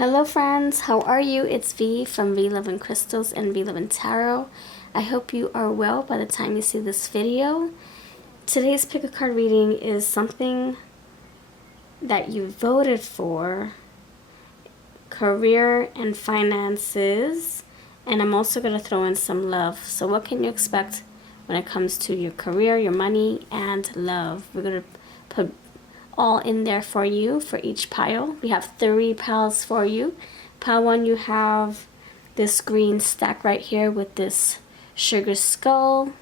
Hello friends, how are you? It's V from VLoveCrystals and VLove Tarot. I hope you are well by the time you see this video. Today's pick a card reading is something that you voted for, career and finances, and I'm also going to throw in some love. So what can you expect when it comes to your career, your money, and love? We're going to put all in there for you for each pile. We have 3 piles for you. Pile 1, you have this green stack right here with this sugar skull,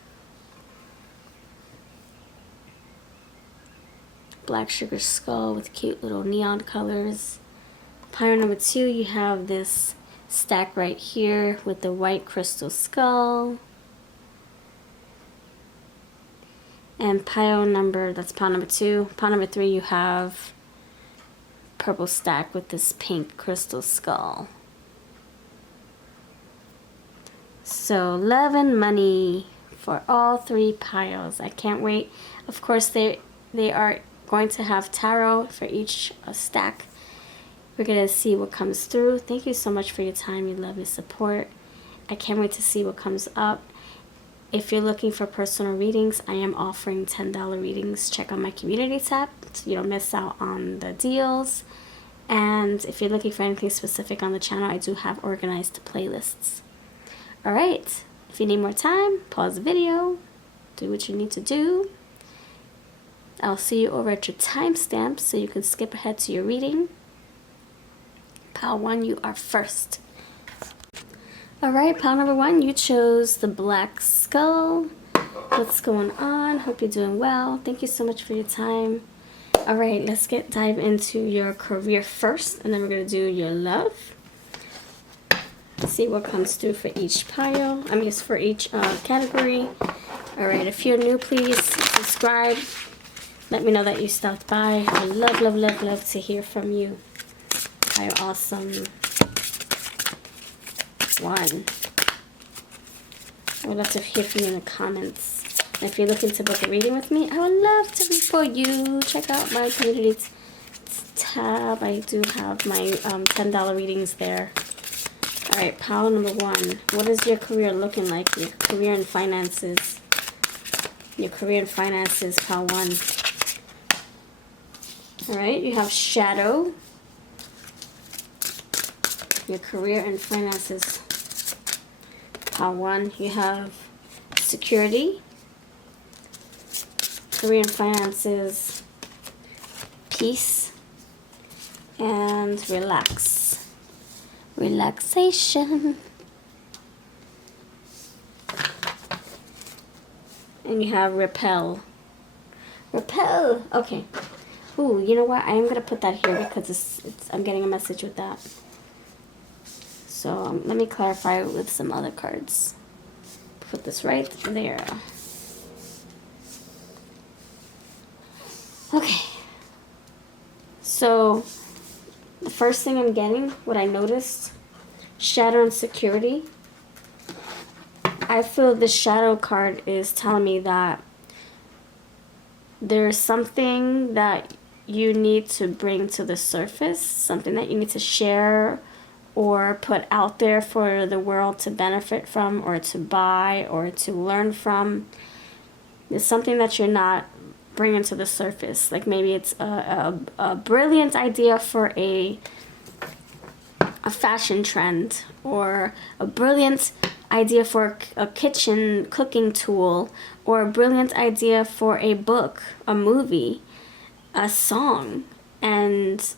black sugar skull with cute little neon colors. Pile number 2, you have this stack right here with the white crystal skull. And that's pile number 2. Pile number 3, you have purple stack with this pink crystal skull. So love and money for all 3 piles. I can't wait. Of course, they are going to have tarot for each stack. We're going to see what comes through. Thank you so much for your time, your love, your support. I can't wait to see what comes up. If you're looking for personal readings, I am offering $10 readings. Check out my community tab so you don't miss out on the deals. And if you're looking for anything specific on the channel, I do have organized playlists. Alright, if you need more time, pause the video, do what you need to do. I'll see you over at your timestamp so you can skip ahead to your reading. Pile 1, you are first. Alright, pile number 1, you chose the black skull. What's going on? Hope you're doing well. Thank you so much for your time. Alright, let's dive into your career first, and then we're going to do your love. See what comes through for each pile. For each category. Alright, if you're new, please subscribe. Let me know that you stopped by. I love, love, love, love to hear from you. You're awesome. 1. I would love to hear from you in the comments. And if you're looking to book a reading with me, I would love to read for you. Check out my community tab. I do have my $10 readings there. Alright, pile number 1. What is your career looking like? Your career and finances. Your career and finances, pile 1. Alright, you have shadow. Your career and finances. Pile 1, you have security, career and finances, peace, and relax. Relaxation. And you have repel. Repel! Okay. Ooh, you know what? I am going to put that here because I'm getting a message with that. So let me clarify it with some other cards. Put this right there. Okay. So the first thing I'm getting, what I noticed, shadow and security. I feel the shadow card is telling me that there's something that you need to bring to the surface, something that you need to share or put out there for the world to benefit from, or to buy, or to learn from. It's something that you're not bringing to the surface. Like maybe it's a brilliant idea for a fashion trend, or a brilliant idea for a kitchen cooking tool, or a brilliant idea for a book, a movie, a song, and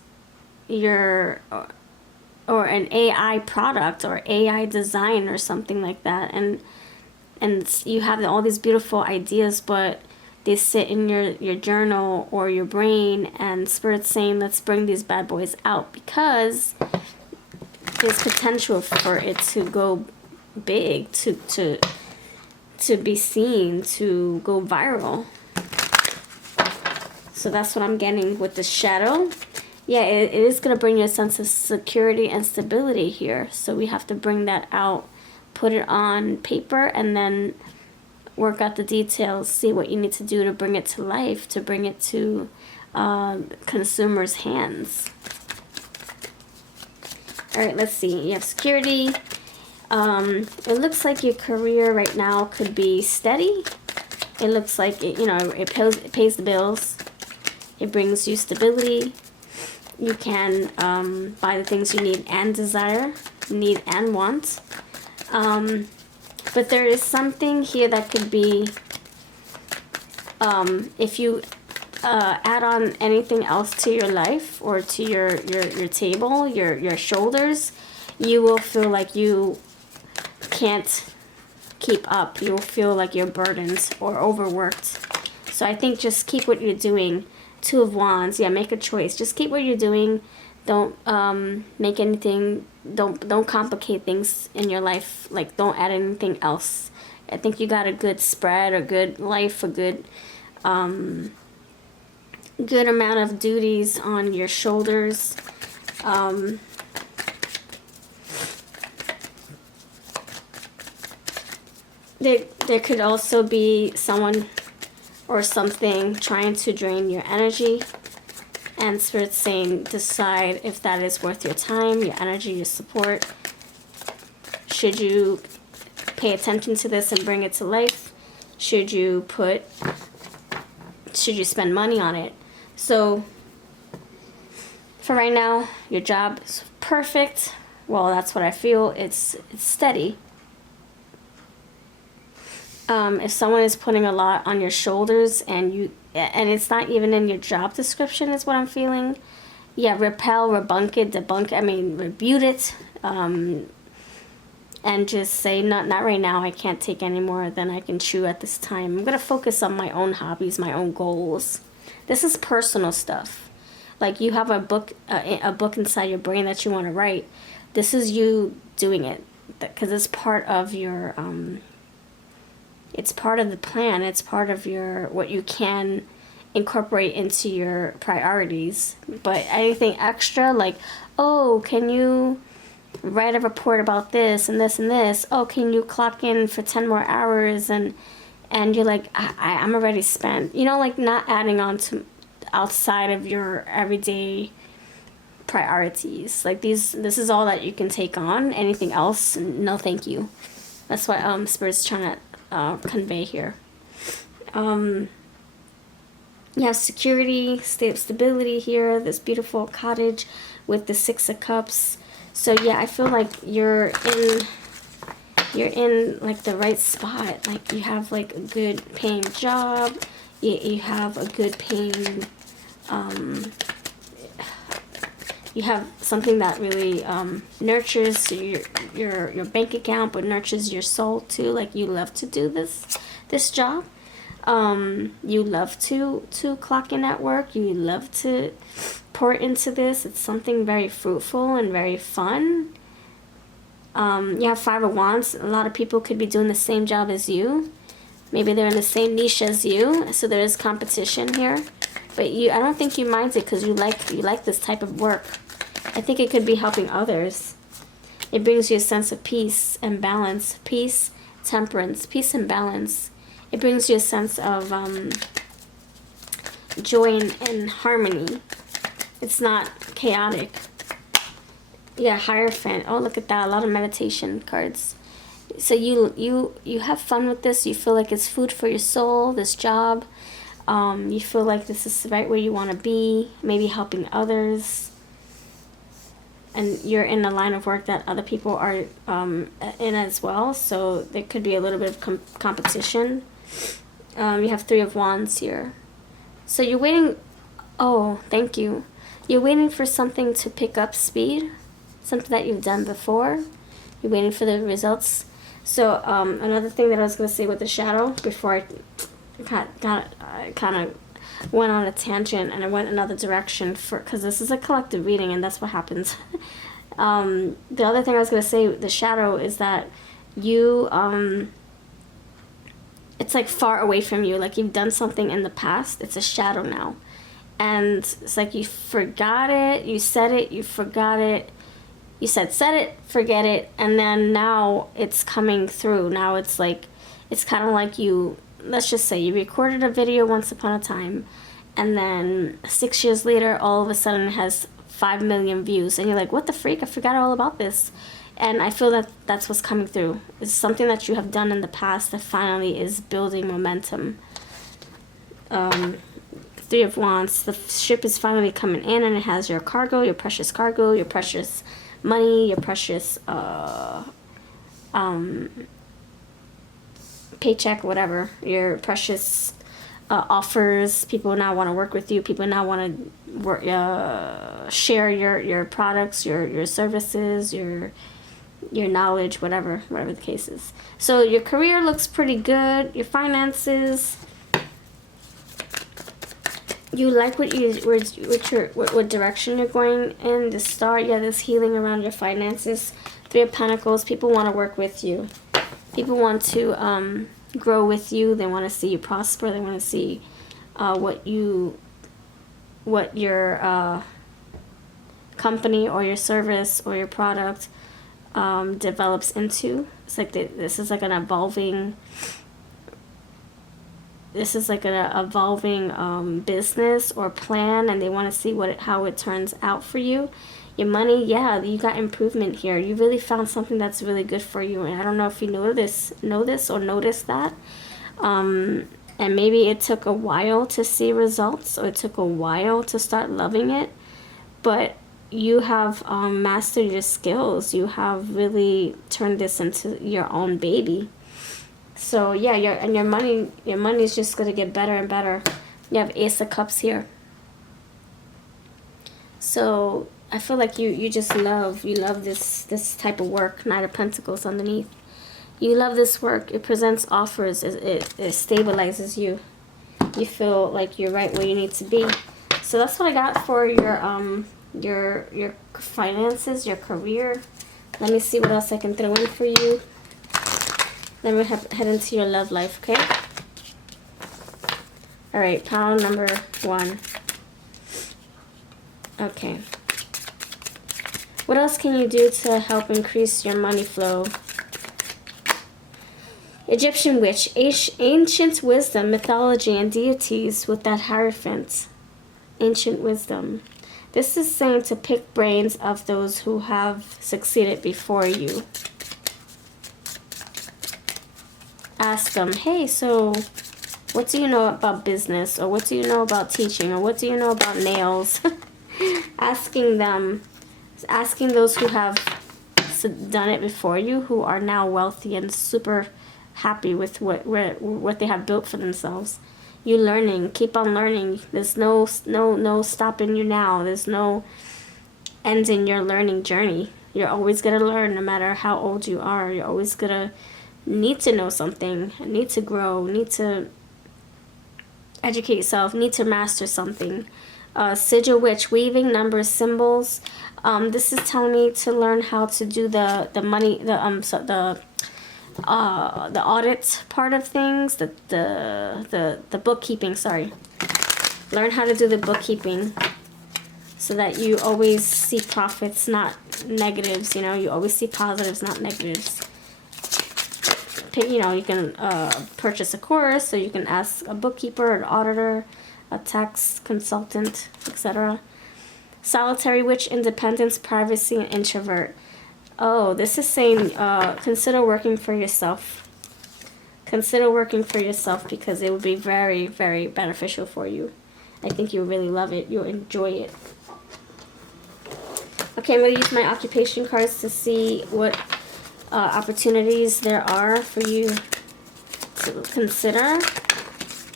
or an AI product or AI design or something like that, and you have all these beautiful ideas, but they sit in your journal or your brain, and Spirit's saying, let's bring these bad boys out because there's potential for it to go big, to be seen, to go viral. So that's what I'm getting with the shadow. Yeah, it is going to bring you a sense of security and stability here. So we have to bring that out, put it on paper, and then work out the details, see what you need to do to bring it to life, to bring it to consumers' hands. All right, let's see. You have security. It looks like your career right now could be steady. It looks like it, you know, it pays the bills. It brings you stability. You can buy the things you need and desire, need and want. But there is something here that could be, if you add on anything else to your life or to your table, your shoulders, you will feel like you can't keep up. You will feel like you're burdened or overworked. So I think just keep what you're doing. Two of Wands, yeah, make a choice. Just keep what you're doing. Don't make anything, don't complicate things in your life. Like, don't add anything else. I think you got a good spread, a good life, a good good amount of duties on your shoulders. There could also be someone or something trying to drain your energy, and Spirit's saying decide if that is worth your time, your energy, your support. Should you pay attention to this and bring it to life? Should you spend money on it? So for right now, your job is perfect. Well, that's what I feel. It's steady. If someone is putting a lot on your shoulders and it's not even in your job description, is what I'm feeling. Yeah, repel, rebunk it, rebuke it, and just say, not right now. I can't take any more than I can chew at this time. I'm gonna focus on my own hobbies, my own goals. This is personal stuff. Like, you have a book inside your brain that you want to write. This is you doing it because it's part of your it's part of the plan. It's part of what you can incorporate into your priorities. But anything extra, like, oh, can you write a report about this and this and this? Oh, can you clock in for 10 more hours? And you're like, I'm already spent. You know, like, not adding on to outside of your everyday priorities. Like, this is all that you can take on. Anything else, no thank you. That's what Spirit's trying to convey here. You have security, stability here, this beautiful cottage with the Six of Cups. So yeah, I feel like you're in like the right spot. Like, you have like a good paying job. You have a good paying you have something that really nurtures your bank account, but nurtures your soul too. Like, you love to do this job. You love to clock in at work. You love to pour into this. It's something very fruitful and very fun. You have Five of Wands. A lot of people could be doing the same job as you. Maybe they're in the same niche as you, so there is competition here. But I don't think you mind it because you like this type of work. I think it could be helping others. It brings you a sense of peace and balance. Peace, temperance, peace and balance. It brings you a sense of joy and harmony. It's not chaotic. Yeah, Hierophant. Oh, look at that. A lot of meditation cards. So you have fun with this. You feel like it's food for your soul, this job. You feel like this is right where you want to be, maybe helping others. And you're in a line of work that other people are in as well, so there could be a little bit of competition. You have Three of Wands here. So you're waiting, oh, thank you. You're waiting for something to pick up speed, something that you've done before. You're waiting for the results. So another thing that I was going to say with the shadow, before I kind of went on a tangent and I went another direction, because this is a collective reading and that's what happens. The other thing I was going to say, the shadow, is that you, it's like far away from you, like you've done something in the past. It's a shadow now, and it's like you forgot it, you said it, you forgot it, you said it, forget it, and then now it's coming through. Now it's like, it's kind of like you, let's just say you recorded a video once upon a time, and then 6 years later, all of a sudden it has 5 million views, and you're like, what the freak, I forgot all about this. And I feel that that's what's coming through. It's something that you have done in the past that finally is building momentum. Three of Wands, the ship is finally coming in, and it has your cargo, your precious money, your precious paycheck, whatever, your precious offers. People now want to work with you. People now want to share your products, your services, your knowledge, whatever the case is. So your career looks pretty good. Your finances, you like what direction you're going in. The star, yeah, there's healing around your finances. 3 of Pentacles, people want to work with you. People want to grow with you. They want to see you prosper. They want to see what your company or your service or your product develops into. It's like this is like an evolving. This is like an evolving business or plan, and they want to see how it turns out for you. Your money, yeah, you got improvement here. You really found something that's really good for you, and I don't know if you know this or noticed that. And maybe it took a while to see results, or it took a while to start loving it, but you have mastered your skills. You have really turned this into your own baby. So yeah, your money is just gonna get better and better. You have Ace of Cups here. So I feel like you love this type of work. Knight of Pentacles underneath. You love this work. It presents offers. It stabilizes you. You feel like you're right where you need to be. So that's what I got for your finances, your career. Let me see what else I can throw in for you. Then we head into your love life, okay? All right, pile number 1. Okay. What else can you do to help increase your money flow? Egyptian witch, ancient wisdom, mythology, and deities with that Hierophant. Ancient wisdom. This is saying to pick brains of those who have succeeded before you. Ask them, hey, so what do you know about business? Or what do you know about teaching? Or what do you know about nails? Asking those who have done it before you, who are now wealthy and super happy with what they have built for themselves. You learning, keep on learning. There's no stopping you now. There's no ending your learning journey. You're always gonna learn, no matter how old you are. You're always gonna need to know something, need to grow, need to educate yourself, need to master something. Sigil witch, weaving numbers, symbols. This is telling me to learn how to do the audit part of things, the bookkeeping. Sorry, learn how to do the bookkeeping so that you always see profits, not negatives. You know, you always see positives, not negatives. You know, you can purchase a course, so you can ask a bookkeeper, an auditor, a tax consultant, etc. Solitary witch, independence, privacy, and introvert. Oh, this is saying consider working for yourself. Consider working for yourself because it would be very, very beneficial for you. I think you'll really love it. You'll enjoy it. Okay, I'm going to use my occupation cards to see what opportunities there are for you to consider.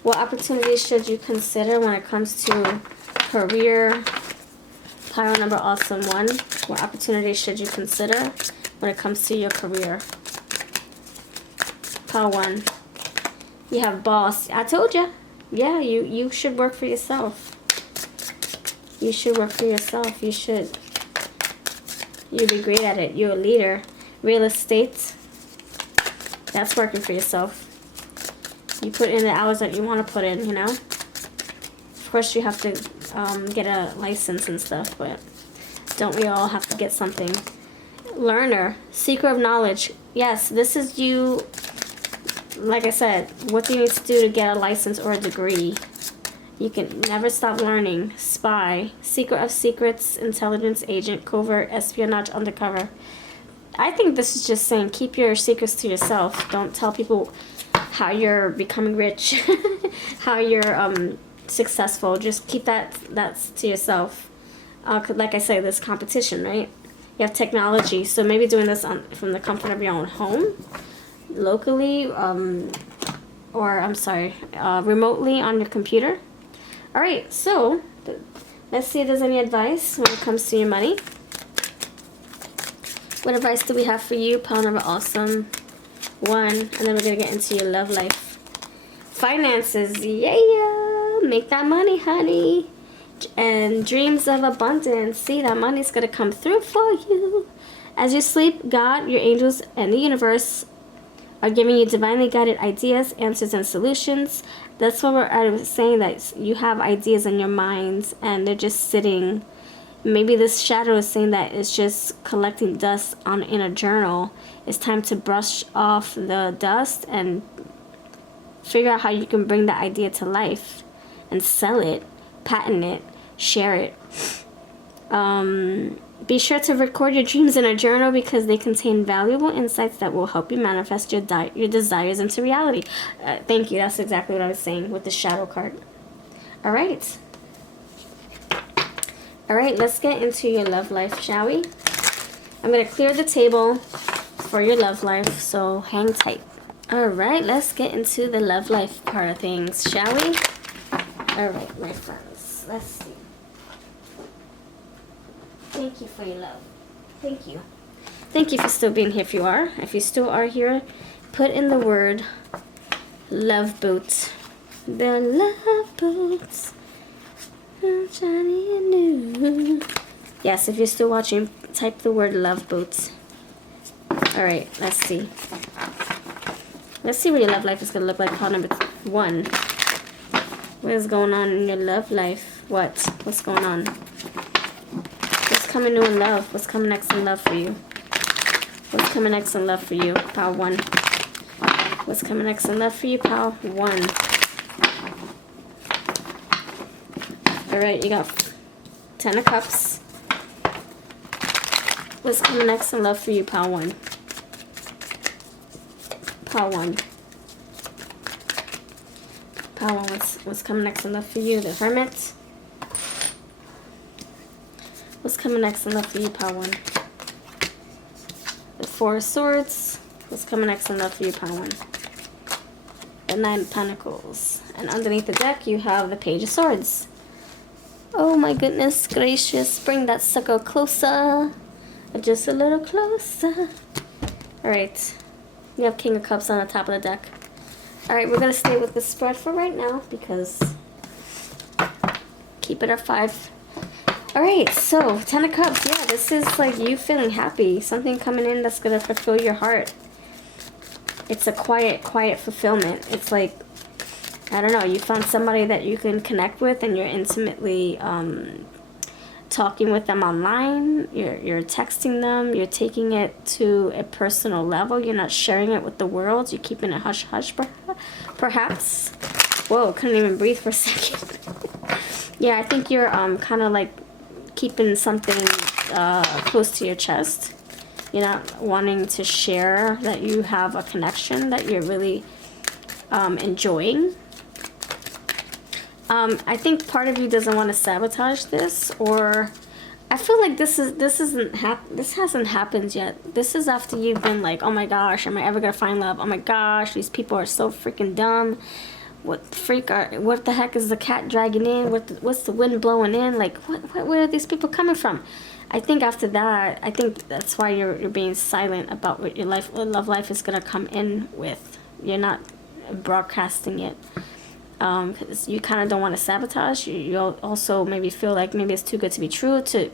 What opportunities should you consider when it comes to career? Pile number awesome 1. What opportunities should you consider when it comes to your career? Pile 1. You have boss. I told you. Yeah, you should work for yourself. You should work for yourself. You should. You'll be great at it. You're a leader. Real estate. That's working for yourself. You put in the hours that you want to put in, you know. Of course, you have to get a license and stuff, but don't we all have to get something? Learner. Seeker of knowledge. Yes, this is you. Like I said, what do you need to do to get a license or a degree? You can never stop learning. Spy, secret of secrets, intelligence agent, covert, espionage, undercover. I think this is just saying keep your secrets to yourself. Don't tell people how you're becoming rich, how you're successful. Just keep that's to yourself. Like I say, there's competition, right? You have technology, so maybe doing this from the comfort of your own home, locally, or I'm sorry, remotely on your computer. All right, so let's see if there's any advice when it comes to your money. What advice do we have for you? Pile number awesome. 1, and then we're gonna get into your love life. Finances, yeah, make that money, honey. And dreams of abundance. See, that money's gonna come through for you. As you sleep, God, your angels, and the universe are giving you divinely guided ideas, answers, and solutions. That's what I was saying, that you have ideas in your minds and they're just sitting. Maybe this shadow is saying that it's just collecting dust in a journal. It's time to brush off the dust and figure out how you can bring that idea to life and sell it, patent it, share it. Be sure to record your dreams in a journal because they contain valuable insights that will help you manifest your desires into reality. Thank you. That's exactly what I was saying with the shadow card. All right. All right, let's get into your love life, shall we? I'm going to clear the table for your love life, so hang tight. All right, let's get into the love life part of things, shall we? All right, my friends, let's see. Thank you for your love. Thank you. Thank you for still being here if you are. If you still are here, put in the word love boot. The love boots. Shiny and new. Yes, if you're still watching, type the word love boots. Alright, let's see. Let's see what your love life is going to look like. Pile number 1. What is going on in your love life? What's going on? What's coming new in love? What's coming next in love for you? What's coming next in love for you? Pile 1. What's coming next in love for you? Pile 1. Alright, you got 10 of Cups. What's coming next in love for you? Pile 1. Pile 1. Pile 1, what's coming next in love for you? The Hermit. What's coming next in love for you? Pile 1. The 4 of Swords. What's coming next in love for you? Pile 1. The 9 of Pentacles. And underneath the deck, you have the Page of Swords. Oh my goodness gracious, bring that sucker closer. Just a little closer. Alright, you have King of Cups on the top of the deck. Alright, we're going to stay with the spread for right now because keep it at 5. Alright, so 10 of Cups, yeah, this is like you feeling happy. Something coming in that's going to fulfill your heart. It's a quiet fulfillment. It's like, I don't know, you found somebody that you can connect with and you're intimately talking with them online. You're texting them. You're taking it to a personal level. You're not sharing it with the world. You're keeping it hush-hush, perhaps. Whoa, couldn't even breathe for a second. Yeah, I think you're kind of like keeping something close to your chest. You're not wanting to share that you have a connection that you're really enjoying. I think part of you doesn't want to sabotage this, or I feel like this hasn't happened yet. This is after you've been like, oh my gosh, am I ever gonna find love? Oh my gosh, these people are so freaking dumb. What the heck is the cat dragging in? What's the wind blowing in? Like, where are these people coming from? I think after that, I think that's why you're being silent about what your love life is gonna come in with. You're not broadcasting it. Because you kind of don't want to sabotage. You also maybe feel like maybe it's too good to be true to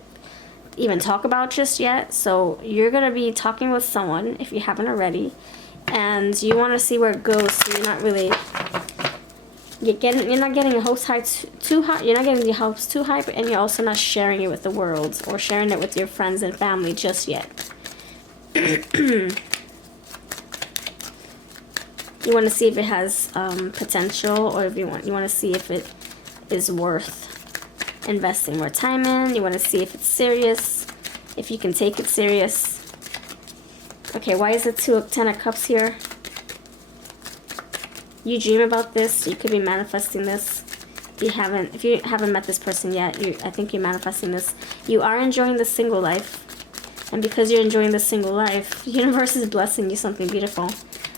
even talk about just yet. So you're going to be talking with someone, if you haven't already, and you want to see where it goes. So you're not really, you're not getting your hopes high too high. You're not getting your hopes too high, and you're also not sharing it with the world or sharing it with your friends and family just yet. You want to see if it has potential, or if you want to see if is worth investing more time in. You want to see if it's serious, if you can take it serious. Okay, why is the 10 of Cups here? You dream about this, you could be manifesting this. If you haven't met this person yet, I think you're manifesting this. You are enjoying the single life. And because you're enjoying the single life, the universe is blessing you something beautiful.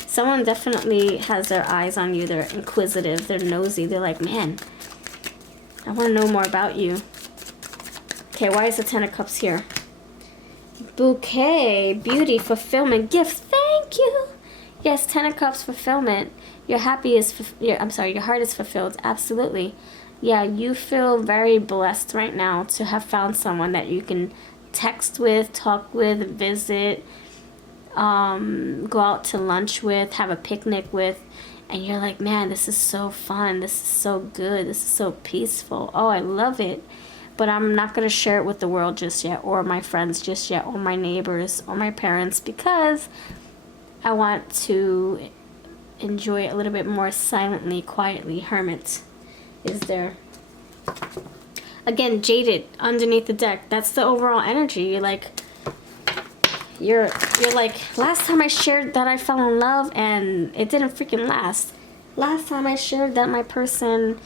Someone definitely has their eyes on you. They're inquisitive. They're nosy. They're like, man, I want to know more about you. Okay, why is the 10 of Cups here? Bouquet, beauty, fulfillment, gift. Thank you. Yes, 10 of Cups, fulfillment. Your heart is fulfilled. Absolutely. Yeah, you feel very blessed right now to have found someone that you can text with, talk with, visit, go out to lunch with, have a picnic with, and you're like, man, this is so fun, this is so good, this is so peaceful, oh, I love it, but I'm not going to share it with the world just yet, or my friends just yet, or my neighbors, or my parents, because I want to enjoy it a little bit more silently, quietly. Hermit is there. Again, jaded underneath the deck. That's the overall energy. You're like, last time I shared that I fell in love and it didn't freaking last. Last time I shared that my person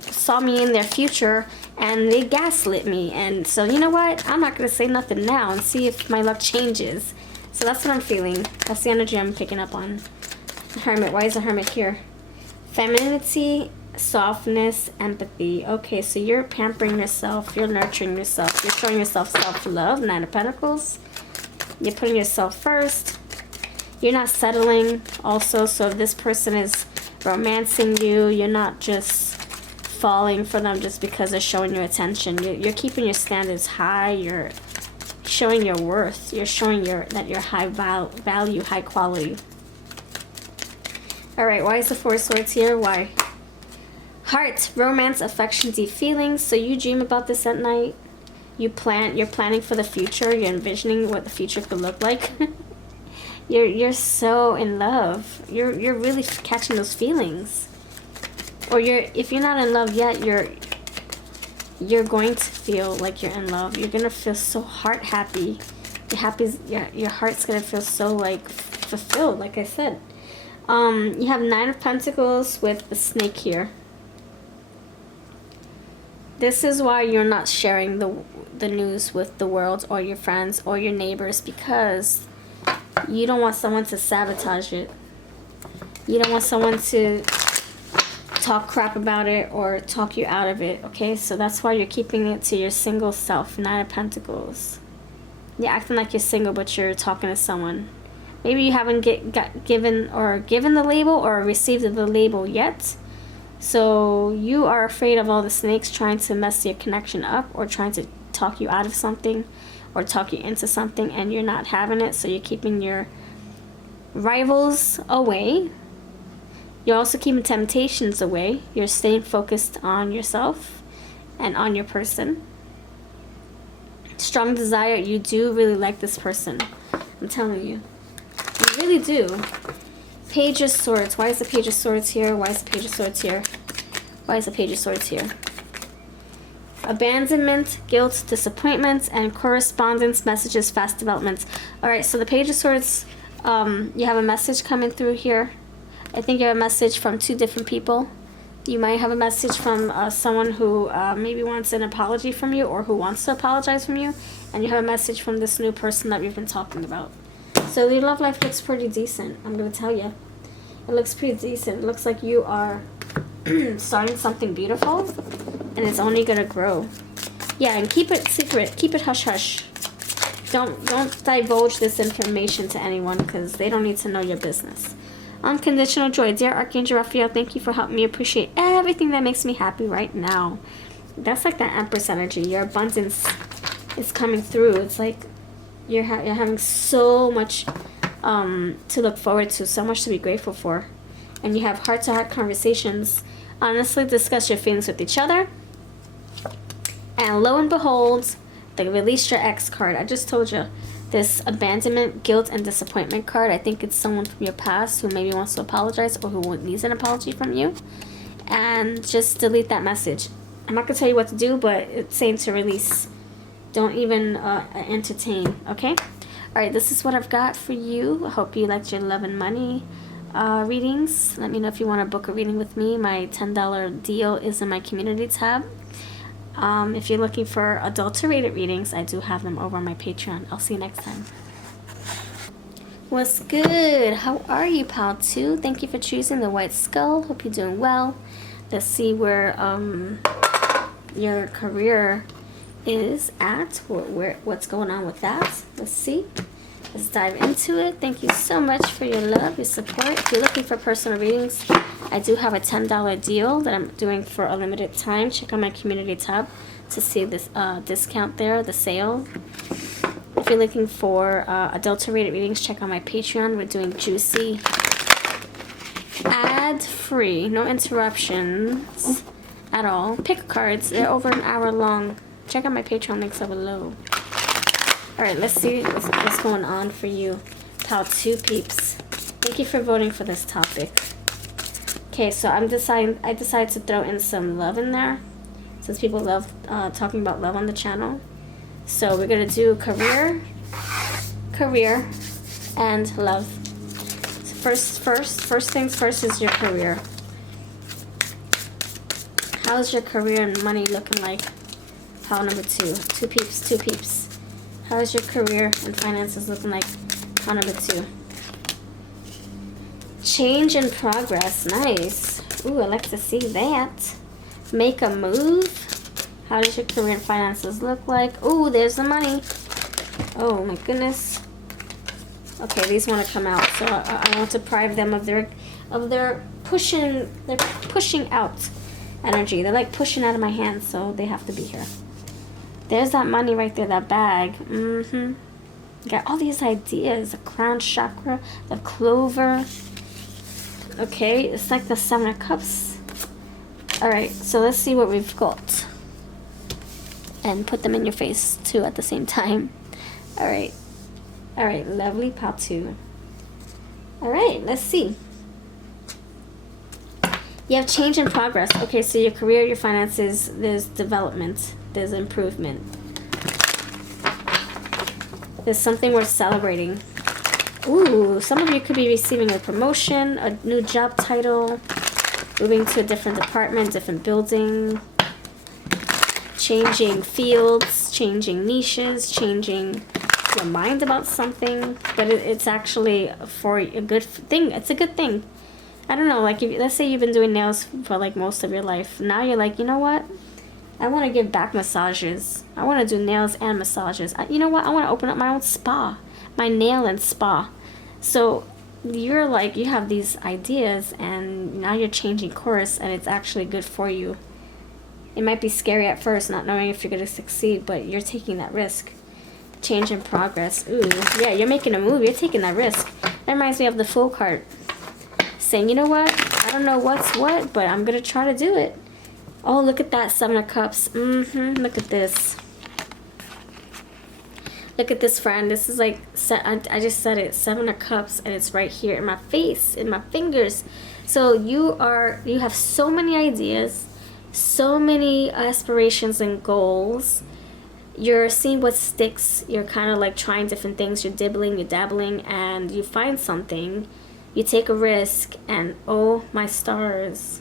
saw me in their future and they gaslit me. And so, you know what? I'm not going to say nothing now and see if my luck changes. So that's what I'm feeling. That's the energy I'm picking up on. Hermit. Why is the Hermit here? Femininity, softness, empathy. Okay, so you're pampering yourself, you're nurturing yourself, you're showing yourself self-love. 9 of Pentacles. You're putting yourself first. You're not settling also, so if this person is romancing you, you're not just falling for them just because they're showing you attention. You're keeping your standards high, you're showing your worth, you're showing that you're high value, high quality. Alright, why is the 4 of Swords here? Why? Heart, romance, affection, deep feelings. So you dream about this at night. You're planning for the future. You're envisioning what the future could look like. you're so in love. You're really catching those feelings. Or if you're not in love yet, you're going to feel like you're in love. You're gonna feel so heart happy. Your heart's gonna feel so like fulfilled, like I said. You have 9 of Pentacles with the snake here. This is why you're not sharing the news with the world or your friends or your neighbors, because you don't want someone to sabotage it. You don't want someone to talk crap about it or talk you out of it, okay? So that's why you're keeping it to your single self. 9 of Pentacles. You're acting like you're single, but you're talking to someone. Maybe you haven't given the label or received the label yet. So you are afraid of all the snakes trying to mess your connection up or trying to talk you out of something or talk you into something, and you're not having it. So you're keeping your rivals away. You're also keeping temptations away. You're staying focused on yourself and on your person. Strong desire. You do really like this person. I'm telling you. You really do. Page of Swords. Why is the Page of Swords here? Why is the Page of Swords here? Why is the Page of Swords here? Abandonment, guilt, disappointments, and correspondence, messages, fast developments. Alright, so the Page of Swords, you have a message coming through here. I think you have a message from 2 different people. You might have a message from someone who maybe wants an apology from you or who wants to apologize from you. And you have a message from this new person that we've been talking about. So your love life looks pretty decent, I'm going to tell you. It looks pretty decent. It looks like you are starting something beautiful, and it's only going to grow. Yeah, and keep it secret. Keep it hush-hush. Don't divulge this information to anyone, because they don't need to know your business. Unconditional joy. Dear Archangel Raphael, thank you for helping me appreciate everything that makes me happy right now. That's like that Empress energy. Your abundance is coming through. It's like you're having so much to look forward to, so much to be grateful for. And you have heart-to-heart conversations. Honestly, discuss your feelings with each other. And lo and behold, the Release Your Ex card. I just told you. This abandonment, guilt, and disappointment card. I think it's someone from your past who maybe wants to apologize or who needs an apology from you. and just delete that message. I'm not gonna tell you what to do, but it's saying to release. Don't even entertain, okay? Alright, this is what I've got for you. I hope you liked your love and money readings. Let me know if you want to book a reading with me. My $10 deal is in my community tab. If you're looking for adulterated readings, I do have them over on my Patreon. I'll see you next time. What's good? How are you, pal 2? Thank you for choosing the White Skull. Hope you're doing well. Let's see where your career is at, what's going on with that. Let's see. Let's dive into it. Thank you so much for your love, your support. If you're looking for personal readings, I do have a $10 deal that I'm doing for a limited time. Check out my community tab to see this discount there, the sale. If you're looking for adulterated readings, check out my Patreon. We're doing juicy, ad-free, no interruptions at all. Pick cards. They're over an hour long. Check out my Patreon, links are below. Alright, let's see what's going on for you, pal 2 peeps. Thank you for voting for this topic. Okay, so I decided to throw in some love in there, since people love talking about love on the channel. So we're gonna do career, and love. So first things first is your career. How's your career and money looking like? Pile number 2. 2 peeps, 2 peeps. How's your career and finances looking like? Pile number 2. Change in progress. Nice. Ooh, I like to see that. Make a move. How does your career and finances look like? Ooh, there's the money. Oh my goodness. Okay, these want to come out, so I won't deprive them of their pushing out energy. They're like pushing out of my hands, so they have to be here. There's that money right there, that bag. Got all these ideas. The crown chakra, the clover. Okay, it's like the 7 of Cups. Alright, so let's see what we've got. And put them in your face, too, at the same time. Alright. Alright, lovely pal 2. Alright, let's see. You have change in progress. Okay, so your career, your finances, there's development. There's improvement. There's something worth celebrating. Ooh, some of you could be receiving a promotion, a new job title, moving to a different department, different building, changing fields, changing niches, changing your mind about something. But it's actually for a good thing. It's a good thing. I don't know, like, let's say you've been doing nails for like most of your life. Now you're like, you know what? I want to give back massages. I want to do nails and massages. You know what? I want to open up my own spa. My nail and spa. So you're like, you have these ideas and now you're changing course and it's actually good for you. It might be scary at first, not knowing if you're going to succeed, but you're taking that risk. Change in progress. Ooh, yeah, you're making a move. You're taking that risk. That reminds me of the Fool card. Saying, you know what? I don't know what's what, but I'm going to try to do it. Oh, look at that 7 of Cups. Look at this. Look at this, friend. This is like, I just said it, 7 of Cups, and it's right here in my face, in my fingers. So you have so many ideas, so many aspirations and goals. You're seeing what sticks. You're kind of like trying different things. You're dibbling, you're dabbling, and you find something. You take a risk, and oh my stars.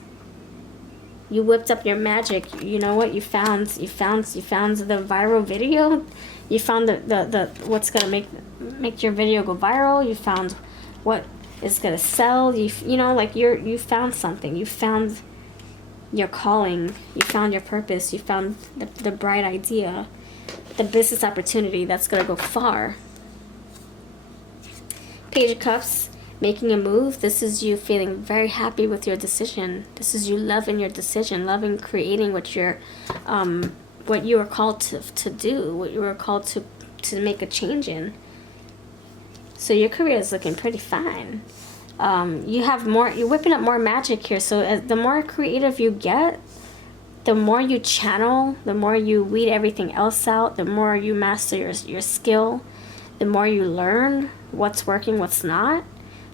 You whipped up your magic. You know what? You found the viral video. You found the what's gonna make your video go viral. You found what is gonna sell. You know, like you found something. You found your calling. You found your purpose. You found the bright idea, the business opportunity that's gonna go far. Page of Cups. Making a move. This is you feeling very happy with your decision. This is you loving your decision, loving creating what you are called to do, what you are called to make a change in. So your career is looking pretty fine. You're whipping up more magic here. So the more creative you get, the more you channel, the more you weed everything else out, the more you master your skill, the more you learn what's working, what's not,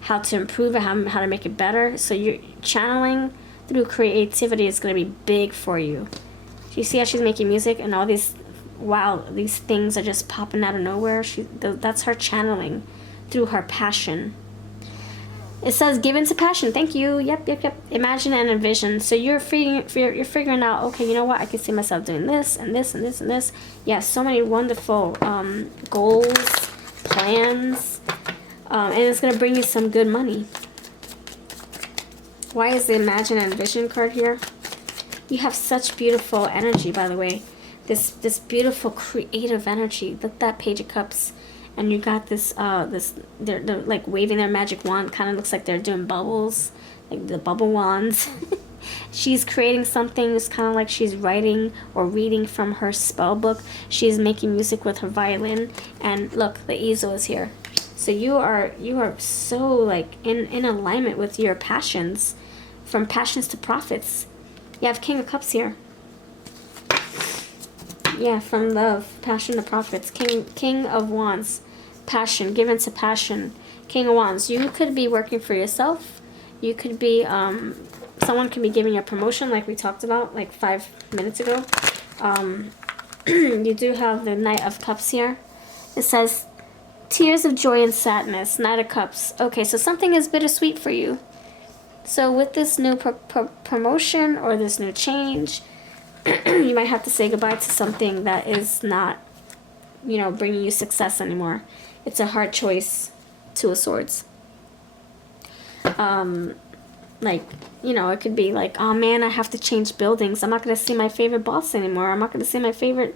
how to improve it, how to make it better. So you're channeling through creativity is going to be big for you. Do you see how she's making music and all these, wow, these things are just popping out of nowhere? That's her channeling through her passion. It says, give into passion. Thank you. Yep. Imagine and envision. So you're figuring out, okay, you know what? I can see myself doing this and this and this and this. Yeah, so many wonderful goals, plans, and it's going to bring you some good money. Why is the imagine and envision card here? You have such beautiful energy, by the way. This beautiful creative energy. Look at that Page of Cups. And you got this, they're like waving their magic wand. Kind of looks like they're doing bubbles, like the bubble wands. She's creating something. It's kind of like she's writing or reading from her spell book. She's making music with her violin. And look, the easel is here. So you are so like in alignment with your passions, from passions to profits. You have King of Cups here. Yeah, from love, passion to profits. King of Wands. Passion, given to passion. King of Wands. You could be working for yourself. You could be, someone could be giving you a promotion like we talked about like 5 minutes ago. You do have the Knight of Cups here. It says, tears of joy and sadness. Knight of Cups. Okay, so something is bittersweet for you. So with this new promotion or this new change, you might have to say goodbye to something that is not, you know, bringing you success anymore. It's a hard choice. Two of Swords. Like, you know, it could be like, oh man, I have to change buildings. I'm not going to see my favorite boss anymore. I'm not going to see my favorite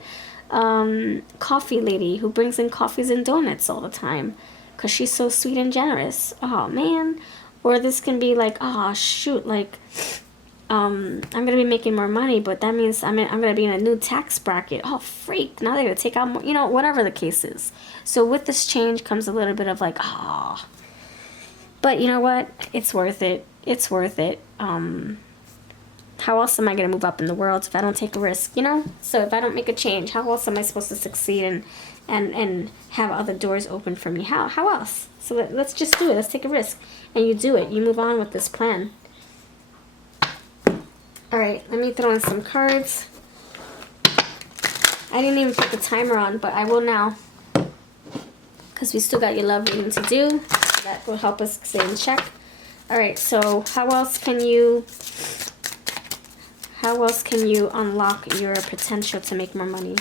coffee lady who brings in coffees and donuts all the time because she's so sweet and generous. Oh man. Or this can be like, oh shoot, like, I'm going to be making more money, but that means I'm going to be in a new tax bracket. Oh, freak. Now they're going to take out more, you know, whatever the case is. So with this change comes a little bit of like, ah. Oh. But you know what? It's worth it. It's worth it. How else am I going to move up in the world if I don't take a risk, you know? So if I don't make a change, how else am I supposed to succeed and have other doors open for me? How else? So let's just do it. Let's take a risk. And you do it. You move on with this plan. Alright, let me throw in some cards. I didn't even put the timer on, but I will now. Because we still got your love reading to do. That will help us stay in check. Alright, so how else can you unlock your potential to make more money?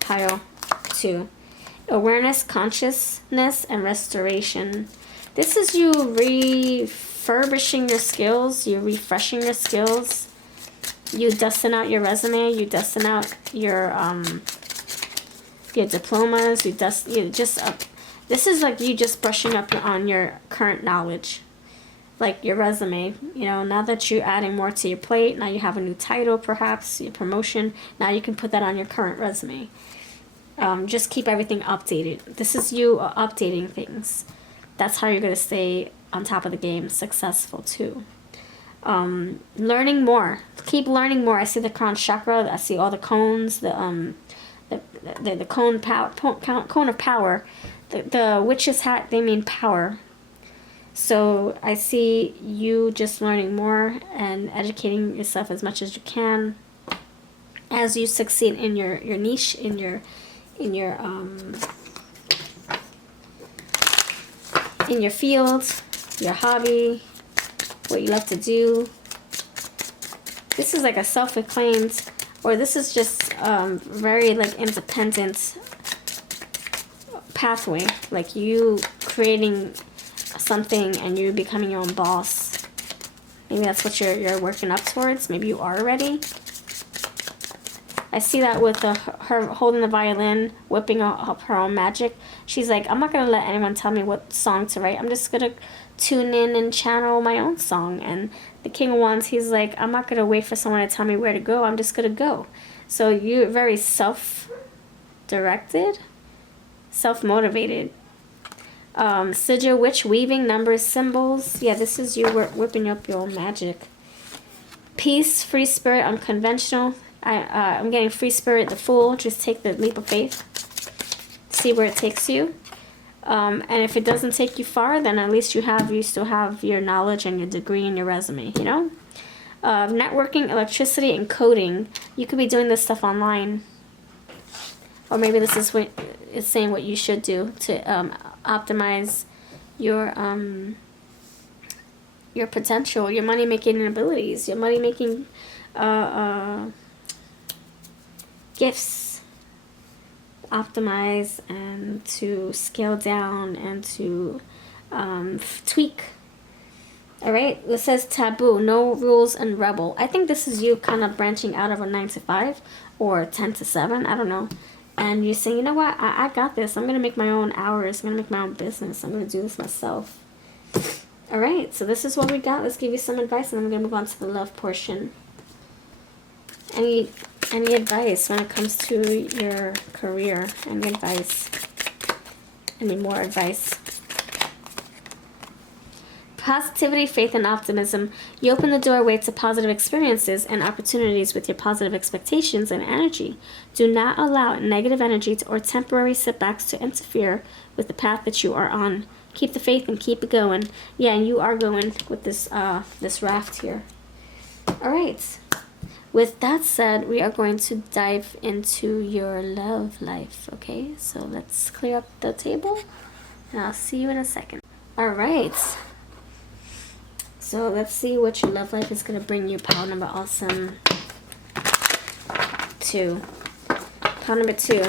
Pile 2. Awareness, consciousness, and restoration. This is you refurbishing your skills, you refreshing your skills. You dusting out your resume. You dusting out your diplomas. This is like you just brushing up on your current knowledge, like your resume. You know, now that you're adding more to your plate, now you have a new title, perhaps your promotion. Now you can put that on your current resume. Just keep everything updated. This is you updating things. That's how you're gonna stay on top of the game, successful too. Learning more. Keep learning more. I see the crown chakra. I see all the cones. The cone of power. The witch's hat. They mean power. So I see you just learning more and educating yourself as much as you can, as you succeed in your niche, in your field, your hobby, what you love to do. This is like a self-acclaimed, or this is just very like independent pathway, like you creating something and you becoming your own boss. Maybe that's what you're working up towards. Maybe you are already. I see that with her holding the violin, whipping up her own magic. She's like, I'm not going to let anyone tell me what song to write. I'm just going to tune in and channel my own song. And the King of Wands, he's like, I'm not going to wait for someone to tell me where to go. I'm just going to go. So you're very self-directed, self-motivated. Sigil, witch, weaving, numbers, symbols. Yeah, this is you whipping up your own magic. Peace, free spirit, unconventional. I'm getting free spirit, the Fool. Just take the leap of faith. See where it takes you. And if it doesn't take you far, then at least you still have your knowledge and your degree and your resume, you know? networking, electricity, and coding. You could be doing this stuff online. Or maybe this is what it's saying what you should do to optimize your potential, your money-making abilities, your money-making gifts. Optimize and to scale down and to tweak. Alright, it says taboo, no rules, and rebel. I think this is you kind of branching out of a 9 to 5 or 10 to 7, I don't know. And you're saying, you know what, I got this. I'm going to make my own hours. I'm going to make my own business. I'm going to do this myself. Alright, so this is what we got. Let's give you some advice, and then we're going to move on to the love portion. Any advice when it comes to your career? Any advice? Any more advice? Positivity, faith, and optimism. You open the doorway to positive experiences and opportunities with your positive expectations and energy. Do not allow negative energy or temporary setbacks to interfere with the path that you are on. Keep the faith and keep it going. Yeah, and you are going with this this raft here. All right. With that said, we are going to dive into your love life. Okay, so let's clear up the table, and I'll see you in a second. All right. So let's see what your love life is going to bring you. Pile number awesome 2. Pile number 2.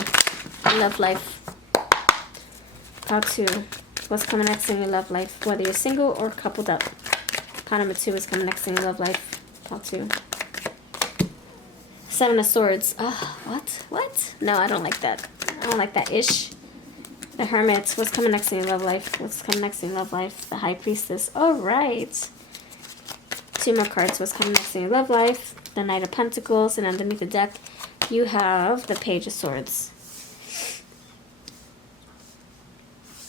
Love life. Pile 2. What's coming next in your love life? Whether you're single or coupled up. Pile number 2 is coming next in your love life. Pile 2. 7 of Swords. Oh, what? What? No, I don't like that. I don't like that ish. The Hermit. What's coming next in your love life? What's coming next in your love life? The High Priestess. All right. 2 more cards. What's coming next in your love life? The Knight of Pentacles. And underneath the deck, you have the Page of Swords.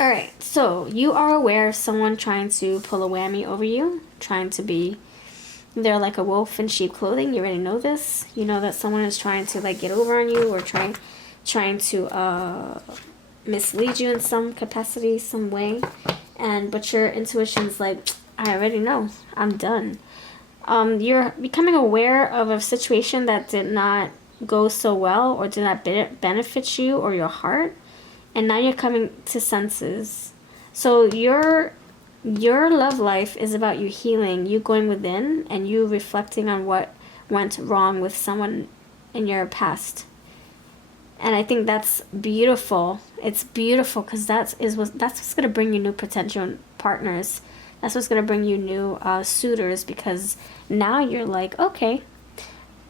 Alright, so you are aware of someone trying to pull a whammy over you. Trying to be... They're like a wolf in sheep clothing. You already know this. You know that someone is trying to like get over on you or trying to mislead you in some capacity, some way. But your intuition's like, I already know. I'm done. You're becoming aware of a situation that did not go so well or did not benefit you or your heart, and now you're coming to senses. So your love life is about you healing, you going within, and you reflecting on what went wrong with someone in your past. And I think that's beautiful. It's beautiful because that's what's going to bring you new potential partners. That's what's going to bring you new suitors, because now you're like, okay,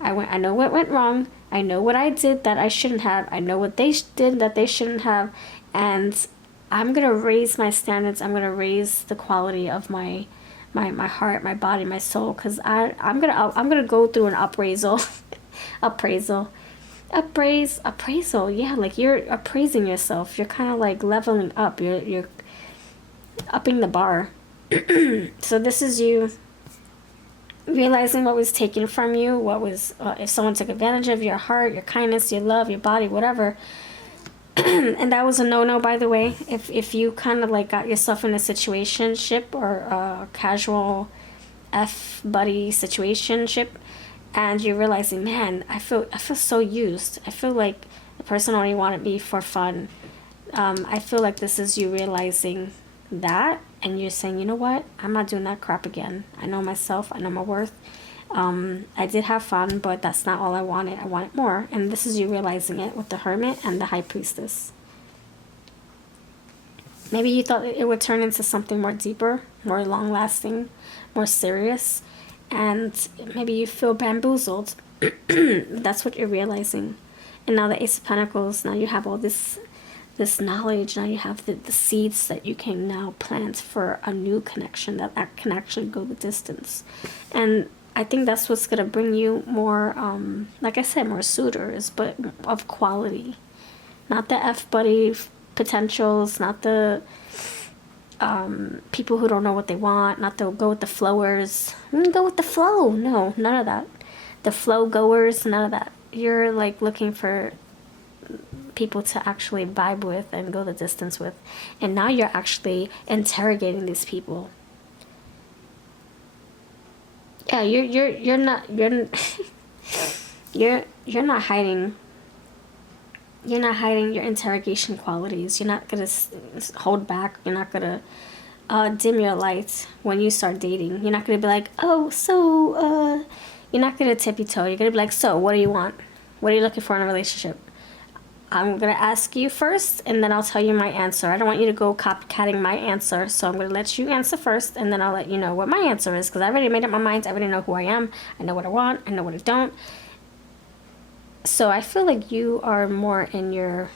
I know what went wrong. I know what I did that I shouldn't have. I know what they did that they shouldn't have. And I'm going to raise my standards. I'm going to raise the quality of my heart, my body, my soul, because I'm going to go through an appraisal. Appraisal. Yeah, like you're appraising yourself. You're kind of like leveling up. You're upping the bar. So this is you realizing what was taken from you, what was if someone took advantage of your heart, your kindness, your love, your body, whatever. And that was a no-no, by the way. If you kind of like got yourself in a situationship or a casual buddy situationship, and you're realizing, man, I feel so used. I feel like the person only wanted me for fun. I feel like this is you realizing that, and you're saying, you know what, I'm not doing that crap again. I know myself, I know my worth. I did have fun, but that's not all I wanted. I wanted more. And this is you realizing it with the Hermit and the High Priestess. Maybe you thought it would turn into something more deeper, more long lasting, more serious, and maybe you feel bamboozled. That's what you're realizing. And now the Ace of Pentacles, now you have all this knowledge. Now you have the seeds that you can now plant for a new connection that can actually go the distance. And I think that's what's going to bring you more, like I said, more suitors, but of quality. Not the F-buddy potentials, not the people who don't know what they want, not the go with the flowers. Go with the flow. No, none of that. The flow goers, none of that. You're like looking for people to actually vibe with and go the distance with. And now you're actually interrogating these people. Yeah, you're not you're not hiding. You're not hiding your interrogation qualities. You're not gonna hold back. You're not gonna dim your lights when you start dating. You're not gonna be like, oh, so you're not gonna tippy toe. You're gonna be like, so what do you want? What are you looking for in a relationship? I'm gonna ask you first, and then I'll tell you my answer. I don't want you to go copycatting my answer, so I'm gonna let you answer first, and then I'll let you know what my answer is, because I already made up my mind. I already know who I am. I know what I want. I know what I don't. So I feel like you are more in your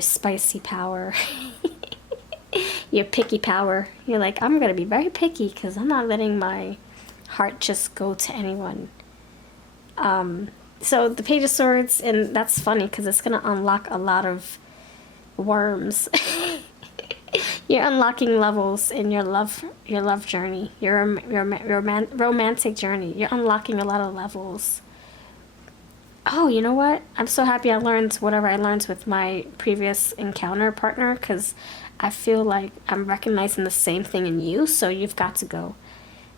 spicy power, your picky power. You're like, I'm gonna be very picky because I'm not letting my heart just go to anyone. So the Page of Swords, and that's funny because it's gonna unlock a lot of worms. You're unlocking levels in your love journey, your romantic journey. You're unlocking a lot of levels. Oh, you know what? I'm so happy I learned whatever I learned with my previous encounter partner, because I feel like I'm recognizing the same thing in you, so you've got to go.